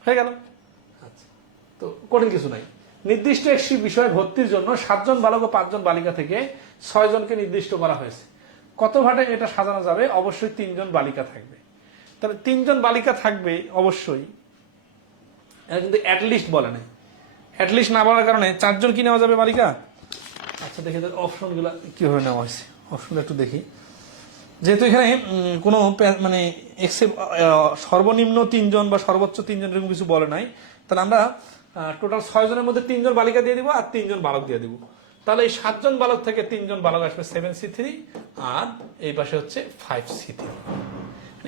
হয়ে গেল। আচ্ছা, তো কঠিন কিছু নাই। নির্দিষ্ট একটি বিষয়ে ভর্তির জন্য 7 জন বালক ও 5 জন বালিকা থেকে 6 জনকে নির্দিষ্ট করা হয়েছে। কত ভাগে এটা সাজানো যাবে? অবশ্যই 3 জন বালিকা থাকবে। তাহলে 3 জন বালিকা থাকবে অবশ্যই, এটা কিন্তু অ্যাটলিস্ট বলে নাই। অ্যাটলিস্ট না বলার কারণে 4 জন কি নেওয়া যাবে বালিকা? আচ্ছা দেখে অপশন গুলা কিভাবে নেওয়া হয়েছে, অপশন একটু দেখি। যেহেতু এখানে কোনো মানে সর্বনিম্ন 3 জন বা সর্বোচ্চ 3 জন এরকম কিছু বলে নাই, তাহলে আমরা টোটাল 6 জনের মধ্যে 3 জন বালিকা দিয়ে দিব আর 3 জন বালক দিয়ে দিব। তাহলে এই 7 জন বালক থেকে 3 জন বালক আসবে 7C3 আর এই পাশে হচ্ছে 5C3।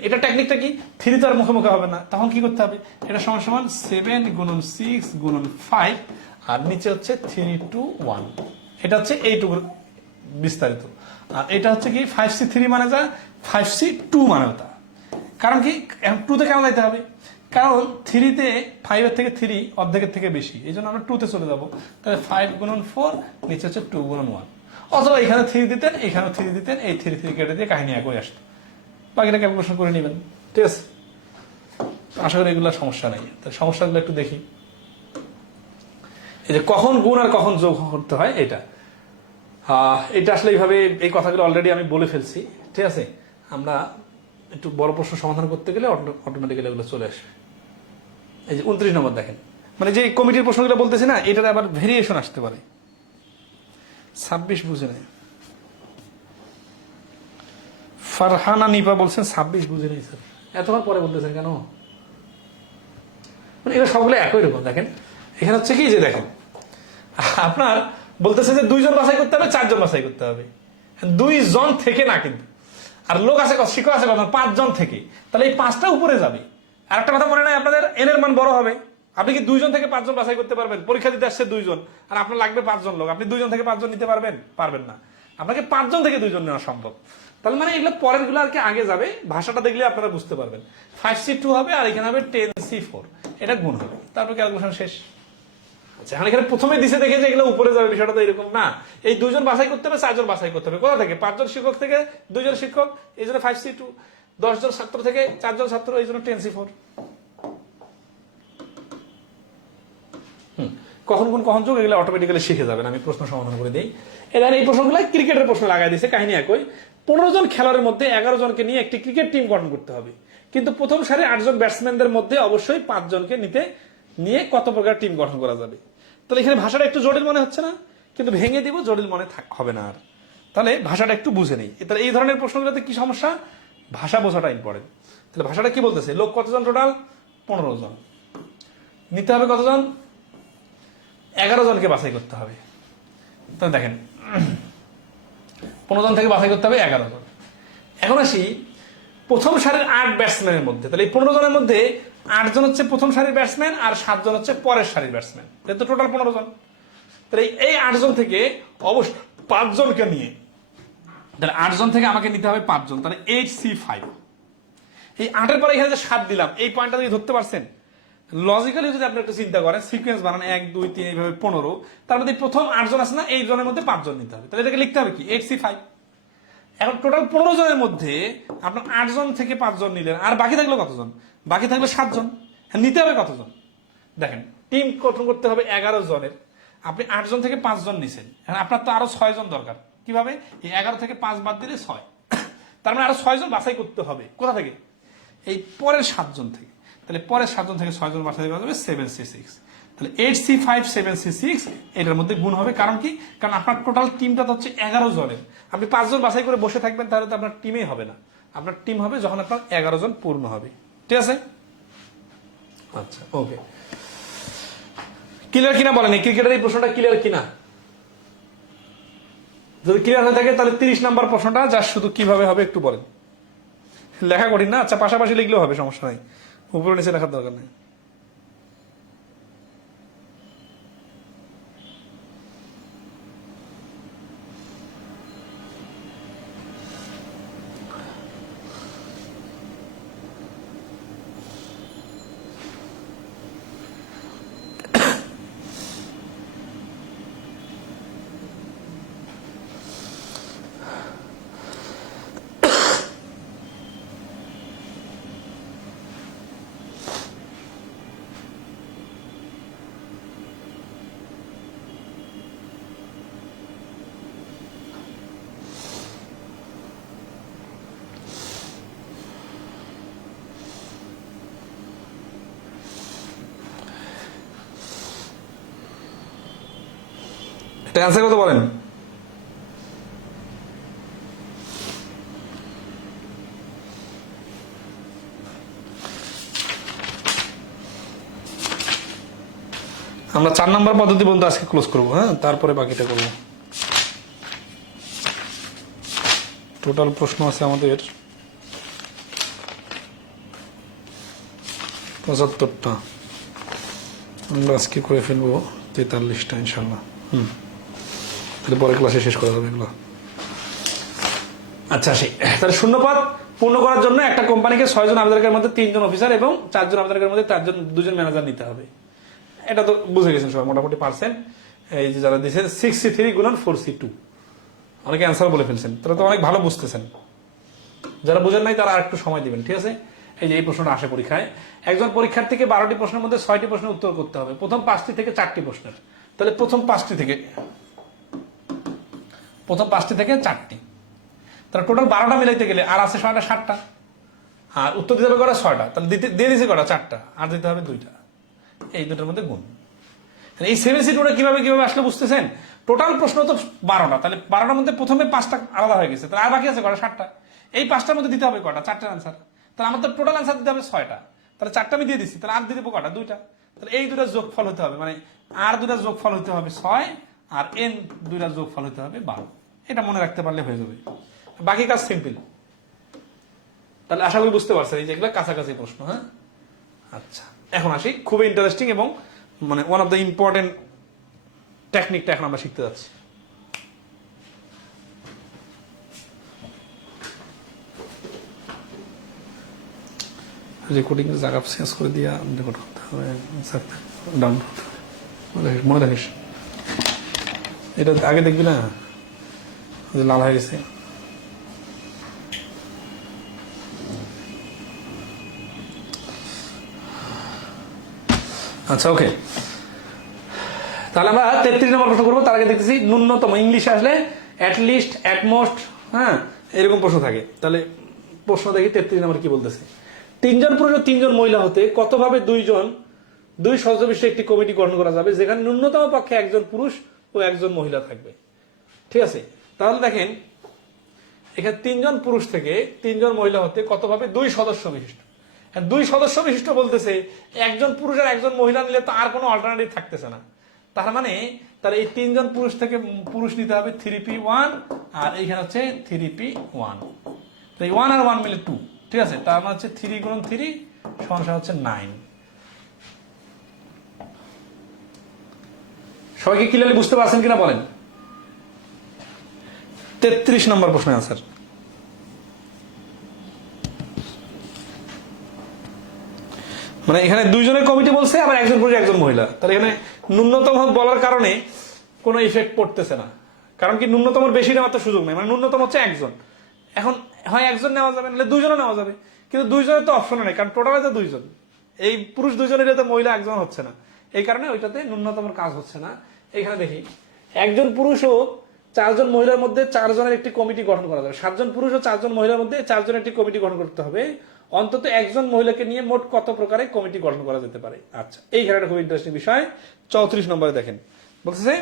এটা টেকনিকটা কি, 3 তো আর মুখে মুখে হবে না, তখন কি করতে হবে? এটা সমান সমান 7 গুণন 6 গুণন 5 আর নিচে হচ্ছে 3 2 1। এটা হচ্ছে এইটুকুর বিস্তারিত। আর এটা হচ্ছে কি 5C3 মানে যা, 5C2 মানে তা। কারণ কি 2তে কেন যাইতে হবে? কারণ 3তে 5 এর থেকে 3 অর্ধেকের থেকে বেশি, এই জন্য আমরা 2তে চলে যাবো। তাহলে 5 গুণন 4 নিচে হচ্ছে 2 গুণন 1। অথবা এখানে 3 দিতেন, এখানে 3 দিতেন, এই 3 কেটে দিয়ে কাহিনী একই আসতো। বাকিটা ক্যালকুলেশন করে নেবেন, ঠিক আছে? আশা করি এগুলো সমস্যা নেই। তাহলে সমস্যাগুলো একটু দেখি। এই যে কখন গুণ আর কখন যোগ করতে হয়, এটা আসলে এইভাবে এই কথাগুলো অলরেডি আমি বলে ফেলছি, ঠিক আছে? আমরা একটু বড় প্রশ্ন সমাধান করতে গেলে অটোমেটিক্যালি এগুলো চলে আসবে। এই যে 29 নম্বর দেখেন, মানে যে কমিটির প্রশ্নগুলো বলতেছি না, এটার আবার ভেরিয়েশন আসতে পারে। 26 বুঝে নেই, ফারহানা নিপা বলছেন 26 বুঝে নেই স্যার, এতবার পরে বলতেছেন কেন? মানে এগুলো সবগুলো একই রকম। দেখেন এখানে হচ্ছে কি, যে দেখেন আপনার বলতেছে যে 2 জন বাছাই করতে হবে, 4 জন বাছাই করতে হবে, 2 জন থেকে না কিন্তু। আর লোক আছে, শিক্ষক আছে কত? 5 জন থেকে। তাহলে এই 5টা উপরে যাবে। আর একটা কথা মনে নাই আপনাদের, এন এর মান বড় হবে। আপনি কি 2 জন থেকে 5 জন বাছাই করতে পারবেন? পরীক্ষা দিতে আসছে 2 জন আর আপনার লাগবে 5 জন লোক, আপনি 2 জন থেকে 5 জন নিতে পারবেন? পারবেন না। আপনাকে 5 জন থেকে 2 জন নেওয়া সম্ভব। তাহলে মানে এগুলো পরের গুলো আর কি আগে যাবে, ভাষাটা দেখলে আপনারা বুঝতে পারবেন। 5C2 হবে আর এখানে হবে 10C4, এটা গুণ হবে, তারপর ক্যালকুলেশন শেষ। আচ্ছা, এখানে প্রথমে দিছে দেখে যে এগুলো উপরে যাবে, বিষয়টা তো এরকম না। এই 2 জন বাছাই করতে হবে, 4 জন বাছাই করতে হবে। কোথা থেকে? 5 জন শিক্ষক থেকে 2 জন শিক্ষক, এই জন্য 5C2। 10 জন ছাত্র থেকে 4 জন ছাত্র, এই জন্য 10C4। কখন কোন কখন যোগ, এগুলো অটোমেটিক্যালি শিখে যাবেন। আমি প্রশ্ন সমাধান করে দিই। এবার এই প্রশ্নগুলো ক্রিকেটের প্রশ্ন লাগাই দিয়েছে, কাহিনী একই। 15 জন খেলোয়াড়ের মধ্যে 11 জনকে নিয়ে একটি ক্রিকেট টিম গঠন করতে হবে, কিন্তু প্রথম সারি 8 জন ব্যাটসম্যানদের মধ্যে অবশ্যই 5 জনকে নিয়ে কত প্রকার টিম গঠন করা যাবে? তাহলে এখানে ভাষাটা একটু জটিল মনে হচ্ছে না? কিন্তু ভেঙে দিব, জটিল মনে হবে না আর। তাহলে ভাষাটা একটু বুঝে নেই। তাহলে এই ধরনের প্রশ্নগুলোতে কি সমস্যা? ভাষা বোঝাটা ইম্পর্টেন্ট। তাহলে ভাষাটা কি বলতেছে? লোক কতজন টোটাল? 15 জন। নিতে হবে কতজন? 11 জনকে বাছাই করতে হবে। তাহলে দেখেন 15 জন থেকে বাছাই করতে হবে 11 জন। এখন আসি প্রথম সারির 8 ব্যাটসম্যানের মধ্যে। তাহলে এই 15 জনের মধ্যে 8 জন হচ্ছে প্রথম সারির ব্যাটসম্যান আর 7 জন হচ্ছে পরের সারির ব্যাটসম্যান, তো টোটাল 15 জন। তাহলে এই 8 জন থেকে অবশ্যই 5 জনকে নিয়ে, তাহলে 8 জন থেকে আমাকে নিতে হবে 5 জন, তাহলে 8C5। এই 8-এর পরে এখানে যে 7 দিলাম, এই পয়েন্টটা যদি ধরতে পারছেন, লজিক্যালি যদি আপনি একটু চিন্তা করেন, সিকোয়েন্স বানান 1 2 3 এইভাবে 15, তার মধ্যে প্রথম 8 জন আছে না, এই জনের মধ্যে 5 জন নিতে হবে। তাহলে এটাকে লিখতে হবে কি 8C5। এখন টোটাল 15 জনের মধ্যে আপনার 8 জন থেকে 5 জন নিলেন, আর বাকি থাকলো কতজন? বাকি থাকলো 7 জন। নিতে হবে কতজন? দেখেন টিম গঠন করতে হবে 11 জনের, আপনি 8 জন থেকে 5 জন নিছেন, এখন আপনার তো আরো 6 জন দরকার। কিভাবে? এই 11 থেকে 5 বাদ দিলে 6, তার মানে আরো 6 জন বাছাই করতে হবে। কোথা থেকে? এই পরের 7 জন থেকে। তাহলে পরের 7 জন থেকে 6 জন বাছাই করা যাবে 7C6। তাহলে 8C5 7C6 এটার মধ্যে গুণ হবে। কারণ কি? কারণ আপনার টোটাল টিমটা হচ্ছে 11 জনের। আপনি 5 জন বাছাই করে বসে থাকবেন, তাহলে তো আপনার টিমই হবে না। আপনার টিম হবে যখন আপনার 11 জন পূর্ণ হবে। ঠিক আছে? আচ্ছা, ওকে। ক্লিয়ার কিনা বলেন, এই ক্রিকেটের এই প্রশ্নটা ক্লিয়ার কিনা? যদি ক্লিয়ার হয়ে থাকে তাহলে 30 নাম্বার প্রশ্নটা যা শুধু কিভাবে হবে একটু বলেন। লেখা কঠিন না? আচ্ছা, পাশাপাশি লিখলেও হবে, সমস্যা নাই, উপরে নিচে লেখার দরকার নেই। অ্যান্সার কত বলেন? আমরা 4 নম্বর পদ্ধতি পর্যন্ত আজকে ক্লোজ করবো, হ্যাঁ, তারপরে বাকিটা করবো। টোটাল প্রশ্ন আছে আমাদের 75টা, আমরা আজকে করে ফেলবো 43টা ইনশাল্লাহ। তাহলে পরে ক্লাসে শেষ করা যাবে এগুলো। আচ্ছা, আসি তাহলে শূন্যপদ পূর্ণ করার জন্য একটা কোম্পানিকে 6 জন আবেদনকারীর মধ্যে 3 জন অফিসার এবং 4 জন আবেদনকারীর মধ্যে 2 জন ম্যানেজার নিতে হবে। এটা তো বুঝে গেছেন সবাই মোটামুটি পারছেন। এই যে যারা দিয়েছেন 63 গুণন 4C2, অনেকে অ্যান্সার বলে ফেলছেন, তারা তো অনেক ভালো বুঝতেছেন। যারা বুঝেন নাই তারা আর একটু সময় দিবেন, ঠিক আছে? এই যে এই প্রশ্নটা আসে পরীক্ষায়, একজন পরীক্ষার্থীকে 12টি প্রশ্নের মধ্যে 6টি প্রশ্নের উত্তর করতে হবে প্রথম 5টি থেকে 4টি প্রশ্নের। তাহলে প্রথম 5টি থেকে 4টি, তাহলে টোটাল 12টা মিলাইতে গেলে আর আছে 6টা, 7টা, আর উত্তর দিতে হবে কটা? 6টা। তাহলে দিয়ে দিয়েছে কটা? 4টা, আর দিতে হবে 2টা। এই দুটোর মধ্যে গুণ। এই 7C2টা কিভাবে আসলে বুঝতেছেন? টোটাল প্রশ্ন তো 12টা, তাহলে 12টার মধ্যে প্রথমে 5টা আলাদা হয়ে গেছে, তাহলে আর বাকি আছে কটা? 7টা। এই 5টার মধ্যে দিতে হবে কটা? 4টার আনসার। তাহলে আমার তো টোটাল আনসার দিতে হবে 6টা, তাহলে 4টা আমি দিয়ে দিচ্ছি, তাহলে আর দিয়ে দেবো কটা? 2টা। তাহলে এই 2টার যোগফল হতে হবে, মানে আর 2টার যোগফল হতে হবে 6, আর এন 2টার যোগফল হতে হবে 12। এটা মনে রাখতে পারলে হয়ে যাবে, বাকি কাজ সিম্পল। তাহলে আশা করি বুঝতে পারছেন এই যেগুলো কাছাকাছি প্রশ্ন। হ্যাঁ, আচ্ছা, এখন আসি খুবই ইন্টারেস্টিং এবং মানে ওয়ান অফ দ্য ইম্পর্টেন্ট টেকনিকটা এখন আমরা শিখতে যাচ্ছি। রেকর্ডিং জায়গা চেঞ্জ করে দিয়া রেকর্ড করতে হবে, ডাউন মনে রাখিস। এটা আগে দেখবি না লাল হয়ে গেছে। আচ্ছা, ওকে, তাহলে আমরা 33 নম্বর প্রশ্ন করবো। তার আগে দেখতেছি ন্যূনতম ইংলিশে আসলে অ্যাটলিস্ট, অ্যাটমোস্ট, হ্যাঁ, এরকম প্রশ্ন থাকে। তাহলে প্রশ্ন দেখি 33 নম্বর কি বলতেছে। 3 জন পুরুষ ও 3 জন মহিলা হতে কতভাবে 2 সদস্য বিশিষ্ট একটি কমিটি গঠন করা যাবে যেখানে ন্যূনতম পক্ষে 1 জন পুরুষ ও 1 জন মহিলা থাকবে? ঠিক আছে, তাহলে দেখেন এখানে 3 জন পুরুষ থেকে 3 জন মহিলা হতে কতভাবে 2 সদস্য বিশিষ্ট। 2 সদস্য বিশিষ্ট বলতেছে 1 জন পুরুষ আর 1 জন মহিলা নিলে তো আর কোনো অল্টারনেটিভ থাকতেছে না। তার মানে তাহলে এই 3 জন পুরুষ থেকে পুরুষ নিতে হবে 3p1, আর এইখানে হচ্ছে 3p1, তো এই 1 আর 1 মিলে 2, ঠিক আছে? তার মানে হচ্ছে 3 গুণন 3 সমান হচ্ছে 9। সবাইকে ক্লিয়ারলি বুঝতে পারছেন কিনা বলেন? 33 নম্বর প্রশ্নের আনসার। মানে এখানে 2 জনের কমিটি বলছে, আবার 1 জন পুরুষ 1 জন মহিলা। তাহলে এখানে ন্যূনতম বলার কারণে কোনো ইফেক্ট পড়তেছে না, কারণ কি ন্যূনতম বেশি নেওয়ার তো সুযোগ নেই। মানে ন্যূনতম হচ্ছে 1 জন। এখন হয় 1 জন নেওয়া যাবে, নাহলে 2 জনও নেওয়া যাবে, কিন্তু 2 জনের তো অপশন নেই, কারণ টোটালে তো 2 জন। এই পুরুষ 2 জনের তো মহিলা 1 জন হচ্ছে না, এই কারণে ওইটাতে ন্যূনতম কাজ হচ্ছে না। এখানে দেখি 1 জন পুরুষ ও 4 জন মহিলার মধ্যে 4 জনের একটি কমিটি গঠন করা যাবে। 7 জন পুরুষ ও 4 জন মহিলার মধ্যে 4 জনের একটি কমিটি গঠন করতে হবে। অন্তত 1 জন মহিলাকে নিয়ে মোট কত প্রকারে কমিটি গঠন করা যেতে পারে? আচ্ছা, এই খেলাটা খুব ইন্টারেস্টিং বিষয়। 34 নম্বরে দেখেন বলতেছে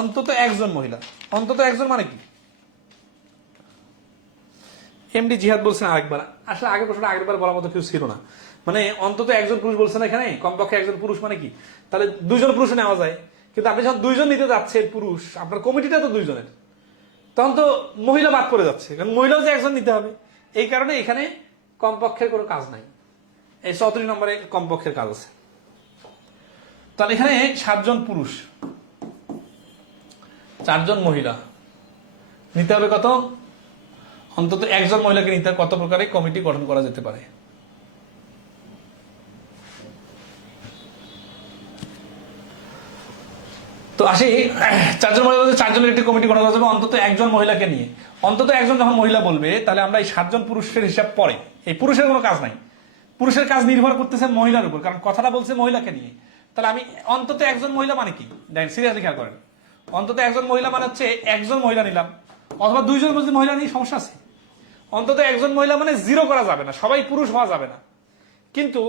অন্তত 1 জন মহিলা। অন্তত 1 জন মানে কি? এমডি জিহাদ বলছেন আরেকবার, আসলে আগে প্রশ্নটা আগেরবার বলার মতো কেউ ছিল না। মানে অন্তত 1 জন পুরুষ বলছেন এখানে, কমপক্ষে 1 জন পুরুষ মানে কি? তাহলে 2 জন পুরুষ নেওয়া যায়, কিন্তু আপনি যখন 2 জন নিতে যাচ্ছেন পুরুষ, আপনার কমিটিটা তো 2 জনের, তখন তো মহিলা বাদ পড়ে যাচ্ছে, কারণ মহিলাও যে 1 জন নিতে হবে। এই কারণে এখানে কমপক্ষের কোনো কাজ নাই। এই 34 নম্বরে কমপক্ষের কাজ আছে। তাহলে এখানে 7 জন পুরুষ 4 জন মহিলা নিতে হবে কত? অন্তত 1 জন মহিলাকে নিতে কত প্রকারে কমিটি গঠন করা যেতে পারে? তো আসি 4 জন মহিলা, 4 জনের একটি কমিটি গঠন করা যাবে অন্তত 1 জন মহিলাকে নিয়ে। অন্তত 1 জন যখন মহিলা বলবে, তাহলে আমরা এই 7 জন পুরুষের হিসাব পরে, এই পুরুষের কোনো কাজ নাই, পুরুষের কাজ নির্ভর করতেছে মহিলার উপর, কারণ কথাটা বলছে মহিলাকে নিয়ে। তাহলে আমি অন্তত 1 জন মহিলা মানে কি দেখেন, সিরিয়াসলি খেয়াল করেন। অন্তত 1 জন মহিলা মানে হচ্ছে 1 জন মহিলা নিলাম, অথবা 2 জন যদি মহিলা নিয়ে সমস্যা আছে। অন্তত 1 জন মহিলা মানে জিরো করা যাবে না, সবাই পুরুষ হওয়া যাবে না, কিন্তু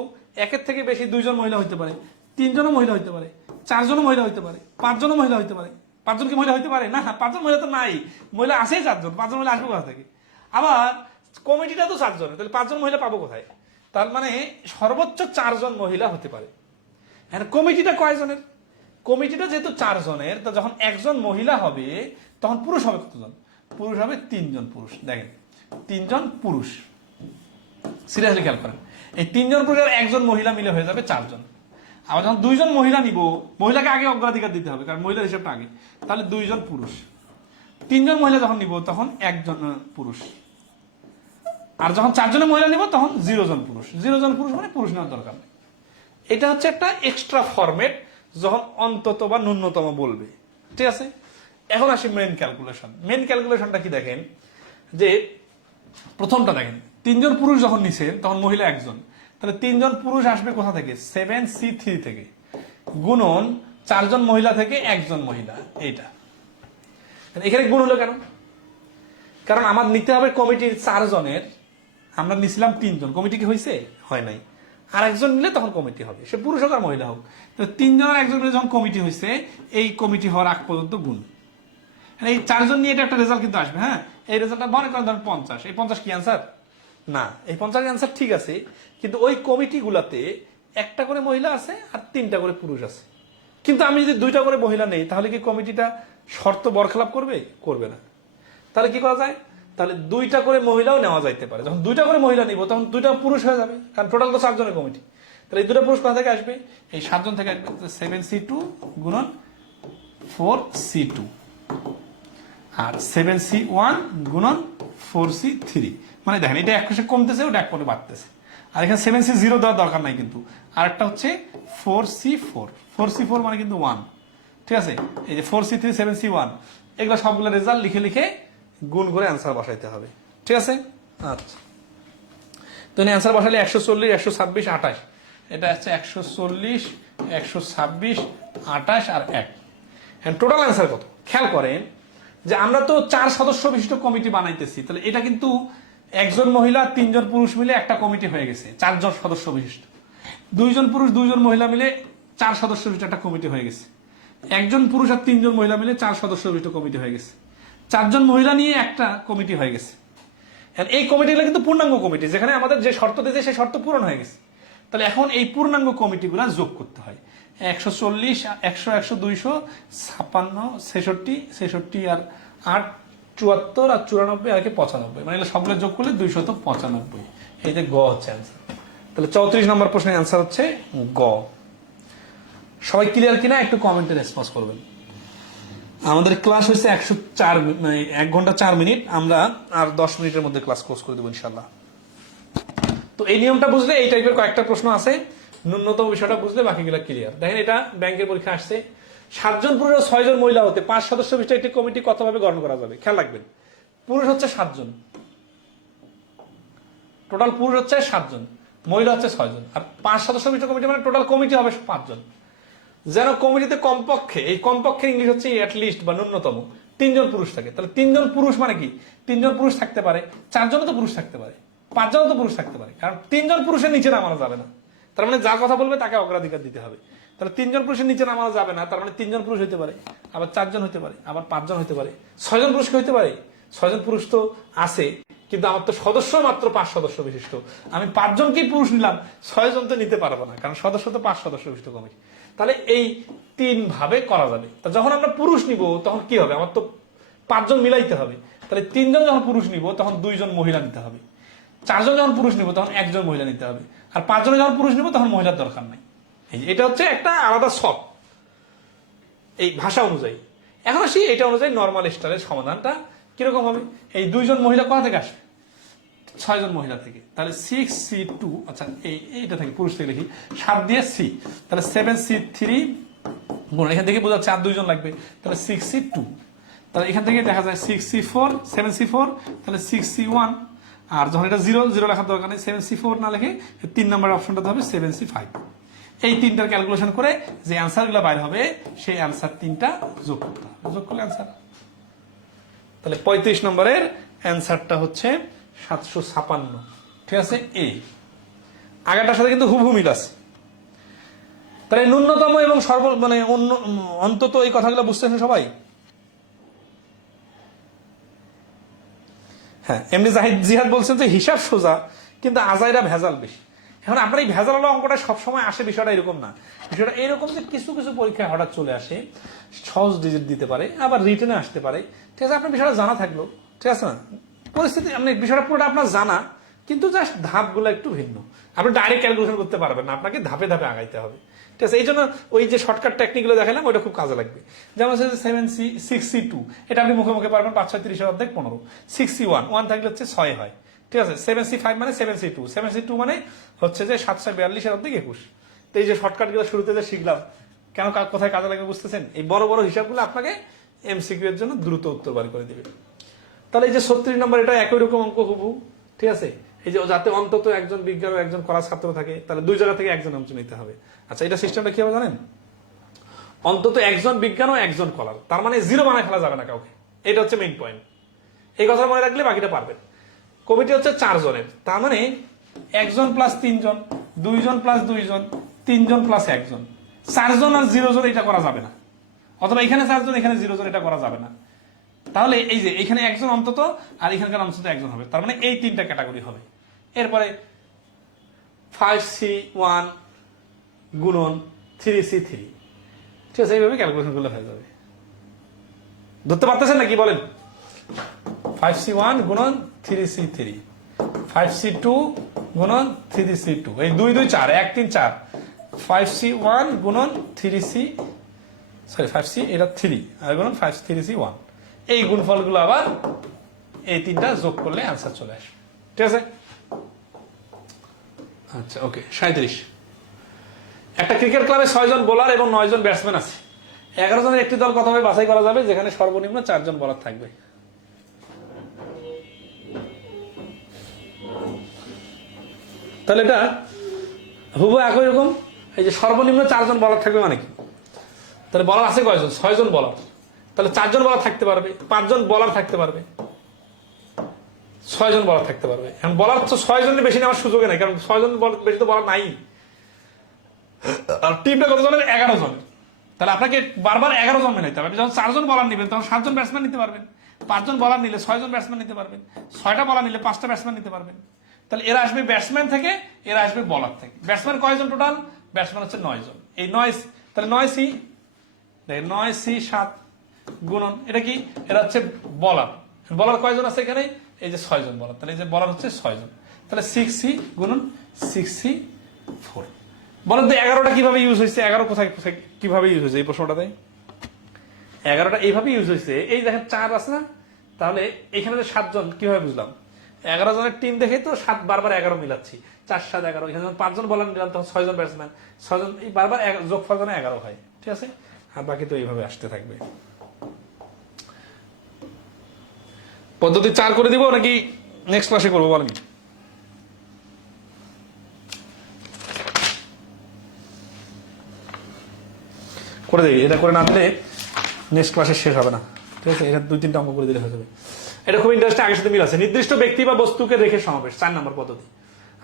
1-এর থেকে বেশি 2 জন মহিলা হইতে পারে, 3 জনও মহিলা হইতে পারে, 4 জনও মহিলা হইতে পারে, 5 জনও মহিলা হইতে পারে, 5 জন কি মহিলা হইতে পারে না? 5 জন মহিলা তো নাই, মহিলা আসেই 4 জন, 5 জন মহিলা আসবে কোথা থেকে? আবার কমিটিটা তো 4 জনের, তাহলে 5 জন মহিলা পাবো কোথায়? তার মানে সর্বোচ্চ 4 জন মহিলা হতে পারে। হ্যাঁ, কমিটিটা কয়জনের? কমিটিটা যেহেতু 4 জনের, তো যখন একজন মহিলা হবে তখন পুরুষ হবে কতজন? পুরুষ হবে 3 জন পুরুষ। দেখেন 3 জন পুরুষ, সিরিয়াসলি খেয়াল করেন, এই 3 জন পুরুষ আর একজন মহিলা মিলে হয়ে যাবে 4 জন। আবার যখন 2 জন মহিলা নিব, মহিলাকে আগে অগ্রাধিকার দিতে হবে, কারণ মহিলার হিসাবটা আগে, তাহলে 2 জন পুরুষ। 3 জন মহিলা যখন নিব তখন 1 জন পুরুষ, আর যখন 4 জনের মহিলা নিব তখন 0 জন পুরুষ। 0 জন পুরুষ মানে পুরুষ নেওয়ার দরকার নেই। এটা হচ্ছে একটা এক্সট্রা ফরম্যাট যখন অন্তত বা ন্যূনতম বলবে, ঠিক আছে? এখন আসি মেন ক্যালকুলেশন। মেন ক্যালকুলেশনটা কি দেখেন, যে প্রথমটা দেখেন 3 জন পুরুষ যখন নিছেন তখন মহিলা 1 জন, তাহলে 3 জন পুরুষ আসবে কোথা থেকে? 7C3 থেকে, গুণন 4 জন মহিলা থেকে 1 জন মহিলা। এইটা এখানে গুণ হলো কেন? কারণ আমার নিতে হবে কমিটির 4 জনের, আমরা নিছিলাম 3 জন, কমিটি কি হয়েছে? হয় নাই। আর একজন নিলে তখন কমিটি হবে, সে পুরুষ হোক আর মহিলা হোক। তো 3 জন আর 1 জন মিলে যখন কমিটি হয়েছে, এই কমিটি হওয়ার আগ পর্যন্ত গুণ। এই 4 জন নিয়ে এটা একটা রেজাল্ট কিন্তু আসবে। হ্যাঁ, এই রেজাল্টটা মনে করেন ধরেন 50, এই 50 কি অ্যান্সার? না, এই 50 অ্যান্সার ঠিক আছে, কিন্তু ওই কমিটি গুলাতে একটা করে মহিলা আছে আর 3টা করে পুরুষ আছে। কিন্তু আমি যদি 2টা করে মহিলা নেই, তাহলে কি কমিটিটা শর্ত বরখেলাপ করবে? করবে না। তাহলে কি করা যায়? তাহলে 2টা করে মহিলাও নেওয়া যাইতে পারে। যখন 2টা করে মহিলা নিব তখন 2টা পুরুষ হয়ে যাবে, কারণ টোটাল তো 7 জনের কমিটি। তাহলে এই 2টা পুরুষ কোথা থেকে আসবে? এই 7 জন থেকে আসবে। 7C2 গুণন 4C2 আর 7C1 গুণন 4C3। মানে দেখেন এটা এক পাশে কমতেছে, ওটা এক পাশে বাড়তেছে। আর এখানে 7C0 দেওয়ার দরকার নাই কিন্তু। আর একটা হচ্ছে 4C4, 4C4 মানে কিন্তু 1, ঠিক আছে? এই যে 4C3 7C1, এগুলো সবগুলো রেজাল্ট লিখে লিখে গুণ করে অ্যান্সার বসাইতে হবে, ঠিক আছে? আচ্ছা, তো অ্যান্সার বসালে 140, 126, 28, এটা হচ্ছে 140, 126, 28 আর 1। হ্যাঁ, টোটাল অ্যান্সার কত? খেয়াল করেন যে আমরা তো 4 সদস্য বিশিষ্ট কমিটি বানাইতেছি, তাহলে এটা কিন্তু 1 জন মহিলা 3 জন পুরুষ মিলে একটা কমিটি হয়ে গেছে 4 জন সদস্য বিশিষ্ট। 2 জন পুরুষ 2 জন মহিলা মিলে 4 সদস্য বিশিষ্ট একটা কমিটি হয়ে গেছে। 1 জন পুরুষ আর 3 জন মহিলা মিলে 4 সদস্য বিশিষ্ট কমিটি হয়ে গেছে। 4 জন মহিলা নিয়ে একটা কমিটি হয়ে গেছে। এই কমিটিগুলো কিন্তু পূর্ণাঙ্গ কমিটি, যেখানে আমাদের যে শর্ত দিয়েছে সেই শর্ত পূরণ হয়ে গেছে। তাহলে এখন এই পূর্ণাঙ্গ কমিটিগুলো যোগ করতে হয়। 140, 100, 100, 200, 56, 66, 66 আর 8, 74 আর 94 আর 95, মানে এগুলো সবগুলো যোগ করলে 295। এই যে গ হচ্ছে অ্যান্সার। তাহলে 34 নম্বর প্রশ্নের অ্যান্সার হচ্ছে গ। সবাই ক্লিয়ার কিনা একটু কমেন্টে রেসপন্স করবেন। আমাদের ক্লাস হচ্ছে 104, 1 ঘন্টা 4 মিনিট। আমরা আর 10 মিনিটের মধ্যে ক্লাস ক্লোজ করে দেবো ইনশাল্লাহ। তো এই নিয়মটা বুঝলে এই টাইপের কয়েকটা প্রশ্ন আছে, ন্যূনতম বিষয়টা বুঝলে বাকিগুলো ক্লিয়ার। দেখেন এটা ব্যাংকের পরীক্ষা আসছে, 7 জন পুরুষ 6 জন মহিলা হতে 5 সদস্য বিশিষ্ট একটি কমিটি কতভাবে গঠন করা যাবে? খেয়াল রাখবেন, পুরুষ হচ্ছে 7 জন, টোটাল পুরুষ হচ্ছে 7 জন, মহিলা হচ্ছে 6 জন, আর 5 সদস্য বিশিষ্ট কমিটি মানে টোটাল কমিটি হবে 5 জন। যেন কমিটিতে কমপক্ষে, এই কমপক্ষে ইংলিশ হচ্ছে অ্যাটলিস্ট বা ন্যূনতম 3 জন পুরুষ থাকে। তাহলে 3 জন পুরুষ মানে কি? 3 জন পুরুষ থাকতে পারে, 4 জনও তো পুরুষ থাকতে পারে, 5 জনও তো পুরুষ থাকতে পারে, কারণ 3 জন পুরুষের নিচে নামানো যাবে না। তার মানে যার কথা বলবে তাকে অগ্রাধিকার দিতে হবে। তাহলে 3 জন পুরুষের নিচে নামানো যাবে না, তার মানে 3 জন পুরুষ হতে পারে, আবার 4 জন হতে পারে, আবার 5 জন হতে পারে, 6 জন পুরুষ হতে পারে। 6 জন পুরুষ তো আছে, কিন্তু আমার তো সদস্য মাত্র 5 সদস্য বিশিষ্ট, আমি 5 জনকেই পুরুষ নিলাম, 6 জন তো নিতে পারবো না, কারণ সদস্য তো 5 সদস্য বিশিষ্ট কমিটি। তাহলে এই 3 ভাবে করা যাবে। তা যখন আমরা পুরুষ নিব তখন কি হবে? আমার তো 5 জন মিলাইতে হবে। তাহলে 3 জন যখন পুরুষ নিব তখন 2 জন মহিলা নিতে হবে। 4 জন যখন পুরুষ নিব তখন 1 জন মহিলা নিতে হবে। আর 5 জনে যখন পুরুষ নিব তখন মহিলার দরকার নাই। এটা হচ্ছে একটা আলাদা শখ এই ভাষা অনুযায়ী। এখন আসি এটা অনুযায়ী নর্মাল স্টারের সমাধানটা কিরকম হবে। এই 2 জন মহিলা কোথা থেকে আসবে? 6 জন মহিলা থেকে। তাহলে 6C2, আচ্ছা এইটা থেকে পুরুষ থেকে লিখি, 7 দিয়ে C, তাহলে 7C3 গুণ, এখান থেকে বোঝা যাচ্ছে আর 2 জন লাগবে, তাহলে 6C2। তাহলে এখান থেকে দেখা যায় 6C4, 7C4, তাহলে 6C1, আর যখন এটা 0 0 লেখার দরকার নেই, 7C4 না লিখে 3 নম্বর অপশনটা হবে 7C5। এই 3টার ক্যালকুলেশন করে যে অ্যান্সারগুলো বাইর হবে সেই অ্যান্সার 3টা যোগ করতে হবে, যোগ করলে অ্যান্সার। তাহলে 35 নম্বরের অ্যান্সারটা হচ্ছে 756, ঠিক আছে? আগেরটার সাথে কিন্তু হুবহু মিল আছে। তাহলে ন্যূনতম এবং সর্ব মানে অন্তত এই কথাগুলো বুঝতেছেন সবাই? হ্যাঁ, এমনি জাহিদ জিহাদ বলছেন যে হিসাব সোজা কিন্তু আজাইরা ভেজাল বেশি। এখন আমরা এই ভেজাল অঙ্কটা সবসময় আসে, বিষয়টা এরকম না। বিষয়টা এরকম যে কিছু কিছু পরীক্ষায় হঠাৎ চলে আসে, সহজ ডিজিট দিতে পারে, আবার রিটেনে আসতে পারে। ঠিক আছে, আপনার বিষয়টা জানা থাকলো, ঠিক আছে না, পরিস্থিতি আপনি বিষয়টা পুরোটা আপনার জানা, কিন্তু জাস্ট ধাপগুলো একটু ভিন্ন। আপনি ডাইরেক্ট ক্যালকুলেশন করতে পারবেন না, আপনাকে ধাপে ধাপে আগাইতে হবে। ঠিক আছে, এই জন্য ওই যে শর্টকাট টেকনিকগুলো দেখালাম ওইটা খুব কাজে লাগবে। যেমন হচ্ছে 7C 6C2, এটা আপনি মুখে মুখে পারবেন, 5 6 30 অর্ধেক 15। 6C1 1 থাকলে হচ্ছে 6 হয়। ঠিক আছে, 7C5 মানে 7C2, 7C2 মানে হচ্ছে যে 7 6 42 অর্ধেক 21। তো এই যে শর্টকাট গুলো শুরুতে যে শিখলাম, কেন কোথায় কাজে লাগবে বুঝতেছেন? এই বড় বড় হিসাবগুলো আপনাকে এমসিকিউ এর জন্য দ্রুত উত্তর বার করে দিবে। তাহলে এই যে 36 নম্বর, এটা একই রকম অঙ্ক হুবহু। ঠিক আছে, এই যে যাতে অন্তত একজন বিজ্ঞান ও একজন কলা ছাত্র থাকে, তাহলে দুই জায়গা থেকে একজন অংশ নিতে হবে। আচ্ছা, এটা সিস্টেমটা কি হবে জানেন? অন্তত একজন বিজ্ঞান ও একজন কলার, তার মানে জিরো বানায় ফেলা যাবে না কাউকে। এটা হচ্ছে মেইন পয়েন্ট। এই কথা মনে রাখলে বাকিটা পারবেন। কমিটি হচ্ছে 4 জনের, তার মানে 1 জন প্লাস 3 জন, 2 জন প্লাস 2 জন, 3 জন প্লাস 1 জন, 4 জন আর 0 জন এটা করা যাবে না। অথবা এখানে 4 জন, এখানে 0 জন, এটা করা যাবে না। তাহলে এই যে এখানে 1 জন অন্তত, আর এখানকার অন্তত 1 জন হবে, তার মানে এই 3টা ক্যাটাগরি হবে। এরপরে 5C1 গুণন 3C3, ঠিক আছে, এইভাবে ক্যালকুলেশন করলে হয়ে যাবে। ধরতে পারতেছেন নাকি বলেন? 5C1 গুণন 3C3, 5C2 গুণন 3C2, এই 2 2 4, 1 3 4, 5C1 গুণন 3C, সরি 5C এটা 3 আর গুণন 3C1, এই গুণফলগুলো আবার এই 3টা যোগ করলে आंसर চলে আসবে। ঠিক আছে, আচ্ছা ওকে। 37, একটা ক্রিকেট ক্লাবে 6 জন বোলার এবং 9 জন ব্যাটসম্যান আছে। 11 জনের একটি দল কতভাবে বাছাই করা যাবে যেখানে সর্বনিম্ন 4 জন বোলার থাকবে? তাহলে এটা হুবহু একই রকম। এই যে সর্বনিম্ন 4 জন বোলার থাকবে মানে কি? তাহলে বলার আছে কয়জন? 6 জন বলার। তাহলে 4 জন বলার থাকতে পারবে, 5 জন বলার থাকতে পারবে, 6 জন বলার থাকতে পারবে। এখন বলার তো 6 জনের বেশি নেওয়ার সুযোগে নাই, কারণ 6 জন বেশি তো বলার নাই। আর টিমটা কত জনের? 11 জন। তাহলে আপনাকে বারবার 11 জন নিতে হবে। আপনি যখন 4 জন বলার নেবেন তখন 7 জন ব্যাটসম্যান নিতে পারবেন, 5 জন বলার নিলে 6 জন ব্যাটসম্যান নিতে পারবেন, 6টা বলার নিলে 5টা ব্যাটসম্যান নিতে পারবেন। তাহলে এরা আসবে ব্যাটসম্যান থেকে, এরা আসবে বলার থেকে। ব্যাটসম্যান কয়জন টোটাল? ব্যাটসম্যান হচ্ছে 9 জন। এই 9, তাহলে 9C, দেখেন 9C 7 গুণন এটা কি? এটা হচ্ছে বলার। বলার কয়জন আছে এখানে? এই যে 6 জন বলার। তাহলে এই যে বলার হচ্ছে 6 জন। তাহলে 6C গুণন 6C4। বলেন তো 11টা কিভাবে ইউজ হয়েছে? 11 কোথায় কোথায় কিভাবে ইউজ হয়েছে এই প্রশ্নটাতে? 11টা এইভাবে ইউজ হয়েছে। এই দেখেন 4 আছে না, তাহলে এখানে যে 7 জন কিভাবে বুঝলাম? 11 জনের টিম দেখে তো 7 বারবার 11 মিলাচ্ছি, 4 7 11। এখানে যখন 5 জন বলার নিলাম তখন 6 জন ব্যাটসম্যান, 6 জন, এই বারবার যোগফল যেন 11 হয়। ঠিক আছে, আর বাকি তো এইভাবে আসতে থাকবে। পদ্ধতি 4 করে দিব নাকি নেক্সট ক্লাসে করবো বলেন? করে দেবে, এটা করে না দিলে নেক্সট ক্লাসে শেষ হবে না। ঠিক আছে, এটা 2-3টা অঙ্ক করে দিলে হয়ে যাবে। এটা খুব ইন্টারেস্টিং, আগের সাথে মিল আছে। নির্দিষ্ট ব্যক্তি বা বস্তুকে রেখে সমাবেশ, 4 নম্বর পদ্ধতি।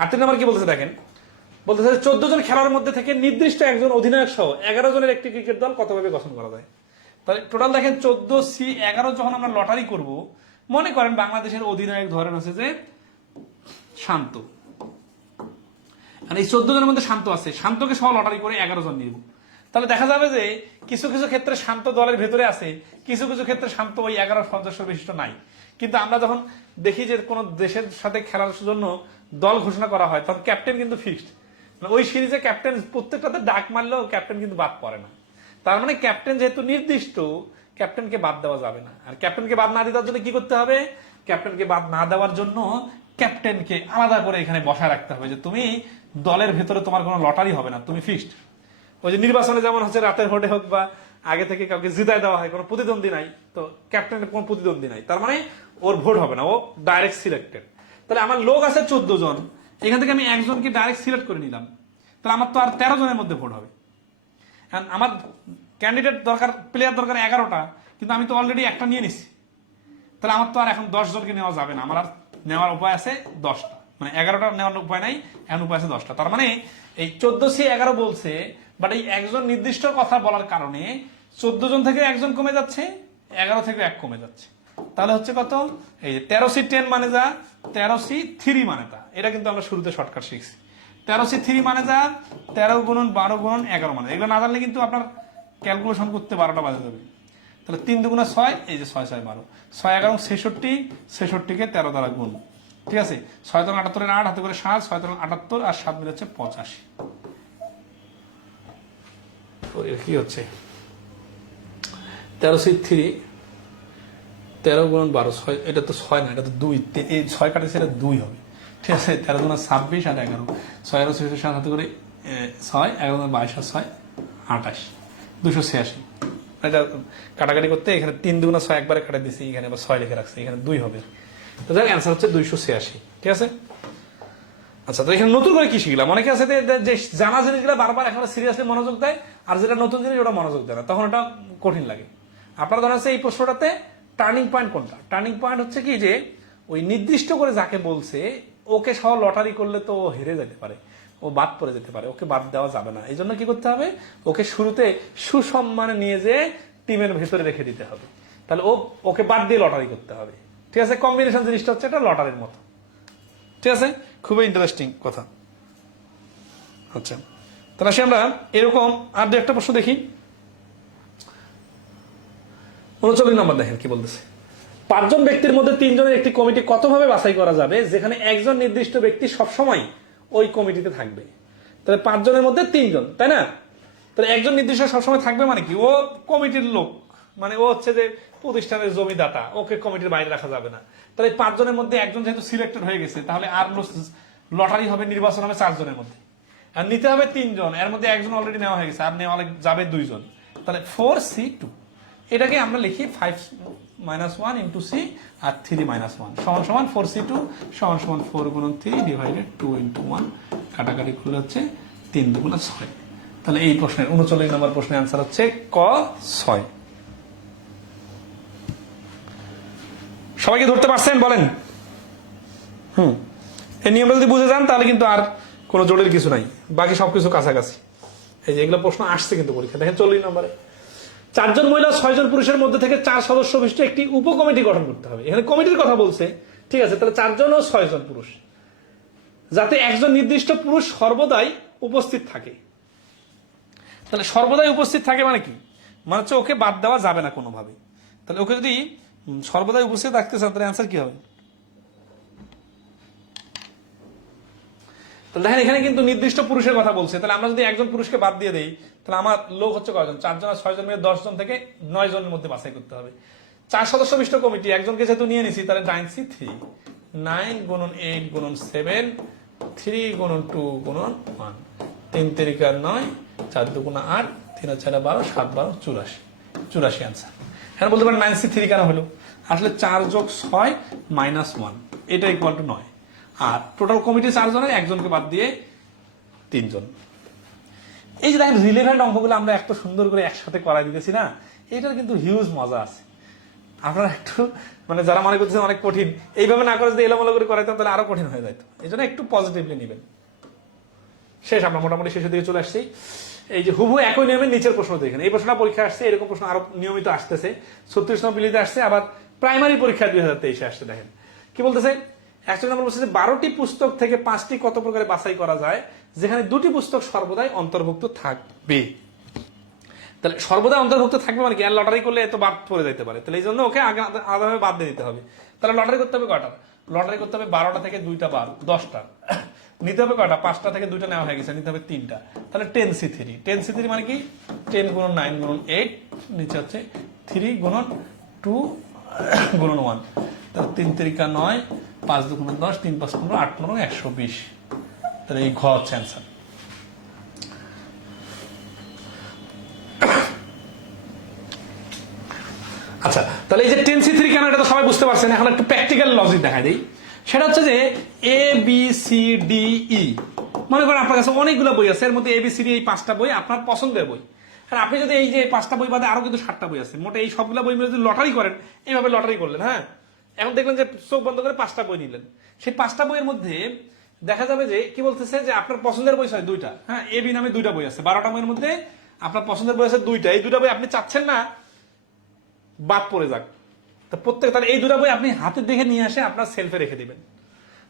8 নম্বর কি বলতেছে দেখেন, বলতেছে 14 জন খেলোয়াড়ের মধ্যে থেকে নির্দিষ্ট একজন অধিনায়ক সহ 11 জনের একটি ক্রিকেট দল কতভাবে গঠন করা যায়? তাহলে টোটাল দেখেন 14C11 যখন আমরা লটারি করব, মনে করেন বাংলাদেশের অধিনায়ক ধরেন হচ্ছে যে শান্ত, আর এই 14 জনের মধ্যে শান্ত আছে, শান্তকে সহ লটারি করে 11 জন নিব। তাহলে দেখা যাবে যে কিছু কিছু ক্ষেত্রে শান্ত দলের ভেতরে আছে, কিছু কিছু ক্ষেত্রে শান্ত ওই 11 সদস্য বিশিষ্ট নাই। কিন্তু আমরা যখন দেখি যে কোন দেশের সাথে খেলার জন্য দল ঘোষণা করা হয় তখন ক্যাপ্টেন কিন্তু ফিক্সড। ওই সিরিজে ক্যাপ্টেন প্রত্যেকটাতে ডাক মারলেও ক্যাপ্টেন কিন্তু বাদ পড়ে না। তার মানে ক্যাপ্টেন যেহেতু নির্দিষ্ট, ক্যাপ্টেনকে বাদ দেওয়া যাবে না। আর ক্যাপ্টেনকে বাদ না দেওয়ার জন্য কি করতে হবে? ক্যাপ্টেনকে বাদ না দেওয়ার জন্য ক্যাপ্টেনকে আলাদা করে এখানে বসায় রাখতে হবে, যে তুমি দলের ভেতরে তোমার কোনো লটারি হবে না, তুমি ফিক্সড। ওই যে নির্বাচনে যেমন হচ্ছে রাতের ভোটে হোক বা আগে থেকে কাউকে জিতায় দেওয়া হয়, কোনো প্রতিদ্বন্দ্বী নাই, তো ক্যাপ্টেনের কোনো প্রতিদ্বন্দ্বী নাই, তার মানে ওর ভোট হবে না, ও ডাইরেক্ট সিলেক্টেড। তাহলে আমার লোক আছে 14 জন, এখান থেকে আমি একজনকে ডাইরেক্ট সিলেক্ট করে নিলাম, তাহলে আমার তো আর 13 জনের মধ্যে ভোট হবে। আমার ক্যান্ডিডেট দরকার, প্লেয়ার দরকার 11টা, কিন্তু আমি তো অলরেডি একটা নিয়ে নিছি, তাহলে আমার তো আর এখন 10 জনকে নেওয়া যাবে না, আমার আর নেওয়ার উপায় আছে 10টা, মানে 11টা নেওয়ার উপায় নাই, এখন উপায় আছে 10টা। তার মানে এই 14C11 বলছে, বাট এই একজন নির্দিষ্ট কথা বলার কারণে 14 জন থেকে একজন কমে যাচ্ছে, 11 থেকে 1 কমে যাচ্ছে। তাহলে হচ্ছে কত, এই যে 13C10 মানে যা, 13C3 মানে তা। এটা কিন্তু আমরা শুরুতে শর্টকাট শিখছি। 13C3 মানে যা, 13 গুণন 12 গুণন 11 মানে, এগুলো না জানলে কিন্তু আপনার ক্যালকুলেশন করতে 12টা বাজে যাবে। তাহলে 3 দুগুণা 6, এই যে 6 6 12, 6 11 66, 66কে 13 দ্বারা গুণ, ঠিক আছে। 6 3 78 8, হাতে করে 7, 6 3 78 আর 7 মিলে হচ্ছে 85। কি হচ্ছে 13C3, 13 গুণন 12, 6, এটা তো 6 না, এটা তো 2, এই 6 কাটে সেটা 2 হবে, ঠিক আছে। 13 গুণা 26 আর 11, 6 11 66, 7 হাতে করে 6, 11 22 আর 6 28, 286। এটা কাটাকাটি করতে এখানে 3 দুগুণা 6 একবারে কাটা দিছি, এখানে আবার 6 লিখে রাখছি, এখানে 2 হবে। তো যাক অ্যান্সার হচ্ছে 286, ঠিক আছে। আচ্ছা, তো এখানে নতুন করে কি শিখলাম? অনেকে আছে যে জানা জিনিসগুলো বারবার একেবারে সিরিয়াসলি মনোযোগ দেয়, আর যেটা নতুন জিনিস ওটা মনোযোগ দেয় না, তখন ওটা কঠিন লাগে। আপনার ধরেন হচ্ছে এই প্রশ্নটাতে টার্নিং পয়েন্ট কোনটা? টার্নিং পয়েন্ট হচ্ছে কি, যে ওই নির্দিষ্ট করে যাকে বলছে ওকে সহ লটারি করলে তো ও হেরে যেতে পারে, ও বাদ পড়ে যেতে পারে, ওকে বাদ দেওয়া যাবে না। এই জন্য কি করতে হবে, ওকে শুরুতে সুসম্মানে নিয়ে যে টিমের ভেতরে রেখে দিতে হবে। তাহলে ওকে বাদ দিয়ে লটারি করতে হবে, ঠিক আছে। কম্বিনেশন জিনিসটা হচ্ছে এটা লটারির মতো, ঠিক আছে। খুবই ইন্টারেস্টিং কথা। আচ্ছা, তাহলে আসি আমরা এরকম আর দু একটা প্রশ্ন দেখি। 39 নম্বর দেখেন কি বলতেছে। 5 জন ব্যক্তির মধ্যে 3 জনের একটি কমিটি কতভাবে বাছাই করা যাবে যেখানে একজন নির্দিষ্ট ব্যক্তি সবসময় ওই কমিটিতে থাকবে? তাহলে 5 জনের মধ্যে 3 জন, তাই না? তাহলে একজন নির্দিষ্ট সবসময় থাকবে মানে কি, ও কমিটির লোক, মানে ও হচ্ছে যে প্রতিষ্ঠানের জমিদাতা, ওকে কমিটির বাইরে রাখা যাবে না। তাহলে 5 জনের মধ্যে একজন যেহেতু সিলেক্টেড হয়ে গেছে, তাহলে আর লটারি হবে, নির্বাচন হবে 4 জনের মধ্যে, আর নিতে হবে 3 জন, এর মধ্যে একজন অলরেডি নেওয়া হয়ে গেছে, আর নেওয়া যাবে 2 জন। তাহলে 4C2, এটাকে আমরা লিখি 5 - 1 × C আর 3 - 1 সমান সমান 4C2 সমান সমান 4 গুণন 3 ডিভাইডেড 2 × 1, কাটাকাটি করলে হচ্ছে 3 দুগুণা 6। তাহলে এই প্রশ্নের 39 নম্বর প্রশ্নের অ্যান্সার হচ্ছে ক 6। সবাইকে ধরতে পারছেন বলেন? এই নিয়মটা যদি বুঝে যান তাহলে কিন্তু আর কোনো জটিল কিছু নাই, বাকি সবকিছু কাছাকাছি। এই যে এগুলো প্রশ্ন আসছে কিন্তু পরীক্ষা, দেখেন 40 নম্বরে 4 জন মহিলা 6 জন পুরুষের মধ্যে থেকে 4 সদস্য বিশিষ্ট একটি উপকমিটি গঠন করতে হবে। এখানে কমিটির কথা বলছে, ঠিক আছে। তাহলে 4 জন ও 6 জন পুরুষ, যাতে একজন নির্দিষ্ট পুরুষ সর্বদাই উপস্থিত থাকে। তাহলে সর্বদাই উপস্থিত থাকে মানে কি, মানে হচ্ছে ওকে বাদ দেওয়া যাবে না কোনোভাবে। তাহলে ওকে যদি সর্বদাই উপস্থিত রাখতে চান তাহলে অ্যান্সার কি হবে? তাহলে দেখেন এখানে কিন্তু নির্দিষ্ট পুরুষের কথা বলছে, তাহলে আমরা যদি একজন পুরুষকে বাদ দিয়ে দেই তাহলে আমার লোক হচ্ছে কয়জন? 4 জন আর 6 জন মিলে 10 জন থেকে 9 জনের মধ্যে বাছাই করতে হবে। 4 সদস্য বিশিষ্ট কমিটি, একজনকে যেহেতু নিয়ে নিছি তাহলে 9C3, 9 গুণন 8 গুণন 7, 3 গুণন 2 গুণন 1, 3 3 9, 4 2 8, 3 4 12, 7 12 84, 84 অ্যান্সার। হ্যাঁ, বলতে পারেন 9C3 কেন হলো? আসলে 4 + 6 - 1, এটা ইকুয়াল টু 9, আর টোটাল কমিটি 4 জনের, একজনকে বাদ দিয়ে 3 জন। এই যে দেখেন রিলেভেন্ট অঙ্কগুলো আমরা এত সুন্দর করে একসাথে করাই দিতেছি না, এটার কিন্তু হিউজ মজা আছে। আপনারা একটু মানে যারা মনে করতেছেন অনেক কঠিন, এইভাবে না করে যদি এলোমেলো করে করাইতাম তাহলে আরো কঠিন হয়ে যেত। এই জন্য একটু পজিটিভলি নেবেন। শেষ, আমরা মোটামুটি শেষের দিকে চলে আসছি। এই যে হুবহু একই নিয়মের নিচের প্রশ্ন দেখেন, এই প্রশ্নটা পরীক্ষা আসছে, এরকম প্রশ্ন আরো নিয়মিত আসতেছে। 36 নম্বর বিলিতে আসছে, আবার প্রাইমারি পরীক্ষা 2023 আসছে। দেখেন কি বলতেছে, 1 নম্বর বলছে যে 12টি পুস্তক থেকে 5টি কত প্রকারে বাছাই করা যায় যেখানে 2টি পুস্তক সর্বদাই অন্তর্ভুক্ত থাকবে। তাহলে সর্বদাই অন্তর্ভুক্ত থাকবে মানে কি, আর লটারি করলে এত বাদ পড়ে যেতে পারে, তাহলে এই জন্য ওকে আলাদাভাবে বাদ দিয়ে দিতে হবে। তাহলে লটারি করতে হবে কয়টা? লটারি করতে হবে 12টা থেকে 2টা বার 10টা, নিতে হবে কয়টা? 5টা থেকে 2টা নেওয়া হয়ে গেছে, নিতে হবে 3টা। তাহলে 10C3, 10C3 মানে কি 10 গুণন 9 গুণন 8, নিচে হচ্ছে 3 গুণন 2 গুণন 1, তাহলে 3 3 9, 5 2 10, 3 5 15, 8 9 120। তাহলে এই ঘ হচ্ছে অ্যান্সার। আচ্ছা, তাহলে এই যে 10C3 কেন, এটা তো সবাই বুঝতে পারছেন। এখন একটু প্র্যাকটিক্যাল লজিক দেখা দিই। সেটা হচ্ছে যে ABCDE, মনে করেন আপনার কাছে অনেকগুলো বই আছে, এর মধ্যে ABCD এই 5টা বই আপনার পছন্দের বই। আর আপনি যদি এই যে 5টা বই বাদে আরো কিন্তু 7টা বই আছে, মোটে এই সবগুলো বই মিলে যদি লটারি করেন, এইভাবে লটারি করলেন, হ্যাঁ, এখন দেখলেন যে চোখ বন্ধ করে 5টা বই নিলেন। সেই 5টা বইয়ের মধ্যে দেখা যাবে যে কি বলতেছে যে আপনার পছন্দের বই হয় 2টা, হ্যাঁ, AB নামে 2টা বই আছে। 12টা বইয়ের মধ্যে আপনার পছন্দের বই আছে 2টা, এই 2টা বই আপনি চাচ্ছেন না বাদ পড়ে যাক, তো প্রত্যেক তাহলে এই দুটা বই আপনি হাতে দেখে নিয়ে আসে আপনার সেলফে রেখে দিবেন।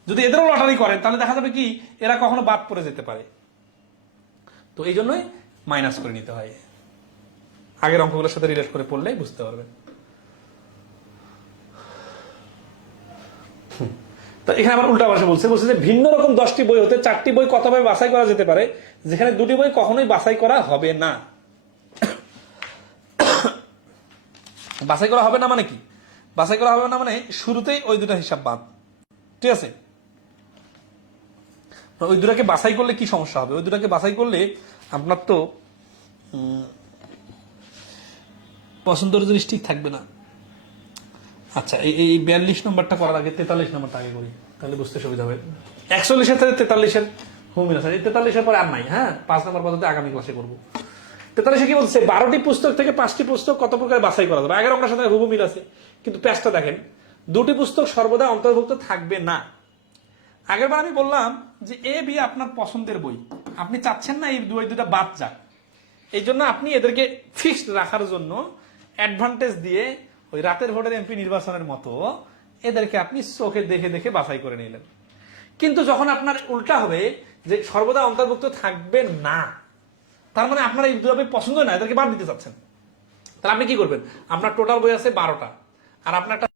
যদি এদেরও লটারি করেন তাহলে দেখা যাবে কি এরা কখনো বাদ পড়ে যেতে পারে। তো এই জন্যই মাইনাস করে নিতে হয়, আগের অঙ্কগুলোর সাথে রিলেট করে পড়লেই বুঝতে পারবেন। তো এখানে আবার উল্টা ভাষা বলছে যে ভিন্ন রকম 10টি বই হতে 4টি বই কতভাবে বাছাই করা যেতে পারে, যেখানে 2টি বই কখনোই বাছাই করা হবে না। বাছাই করা হবে না মানে কি? বাছাই করা হবে না মানে শুরুতেই ওই দুটা হিসাব বাদ, ঠিক আছে? ওই দুটাকে বাছাই করলে কি সমস্যা হবে? ওই দুটাকে বাছাই করলে আপনার তো পছন্দের জিনিস ঠিক থাকবে না। আচ্ছা, এই 42 নম্বরটা করার আগে 43 নম্বরটা আগে করি, তাহলে বুঝতে সুবিধা হবে। 41-এর সাথে 43-এর হুমিল আছে, 43-এর পরে আর নাই। হ্যাঁ, 5 নম্বর পদ্ধতি আগামী ক্লাসে করবো। 43-এ কি বলছে? 12টি পুস্তক থেকে 5টি পুস্তক কত প্রকার বাছাই করা যাবে। আগের অঙ্কের সাথে হুবহু মিল আছে, কিন্তু প্যাচটা দেখেন, 2টি পুস্তক সর্বদা অন্তর্ভুক্ত থাকবে না। আগের বার আমি বললাম যে এ বি আপনার পছন্দের বই, আপনি চাচ্ছেন না এই দুটা বাদ যাক, এই জন্য আপনি এদেরকে ফিক্সড রাখার জন্য অ্যাডভান্টেজ দিয়ে ওই রাতের ভোটের এমপি নির্বাচনের মতো এদেরকে আপনি চোখে দেখে দেখে বাছাই করে নিলেন। কিন্তু যখন আপনার উল্টা হবে যে সর্বদা অন্তর্ভুক্ত থাকবে না, তার মানে আপনার এই দুটো বই পছন্দ না, এদেরকে বাদ দিতে চাচ্ছেন, তাহলে আপনি কি করবেন? আপনার টোটাল বই আছে 12টা, আর আপনার একটা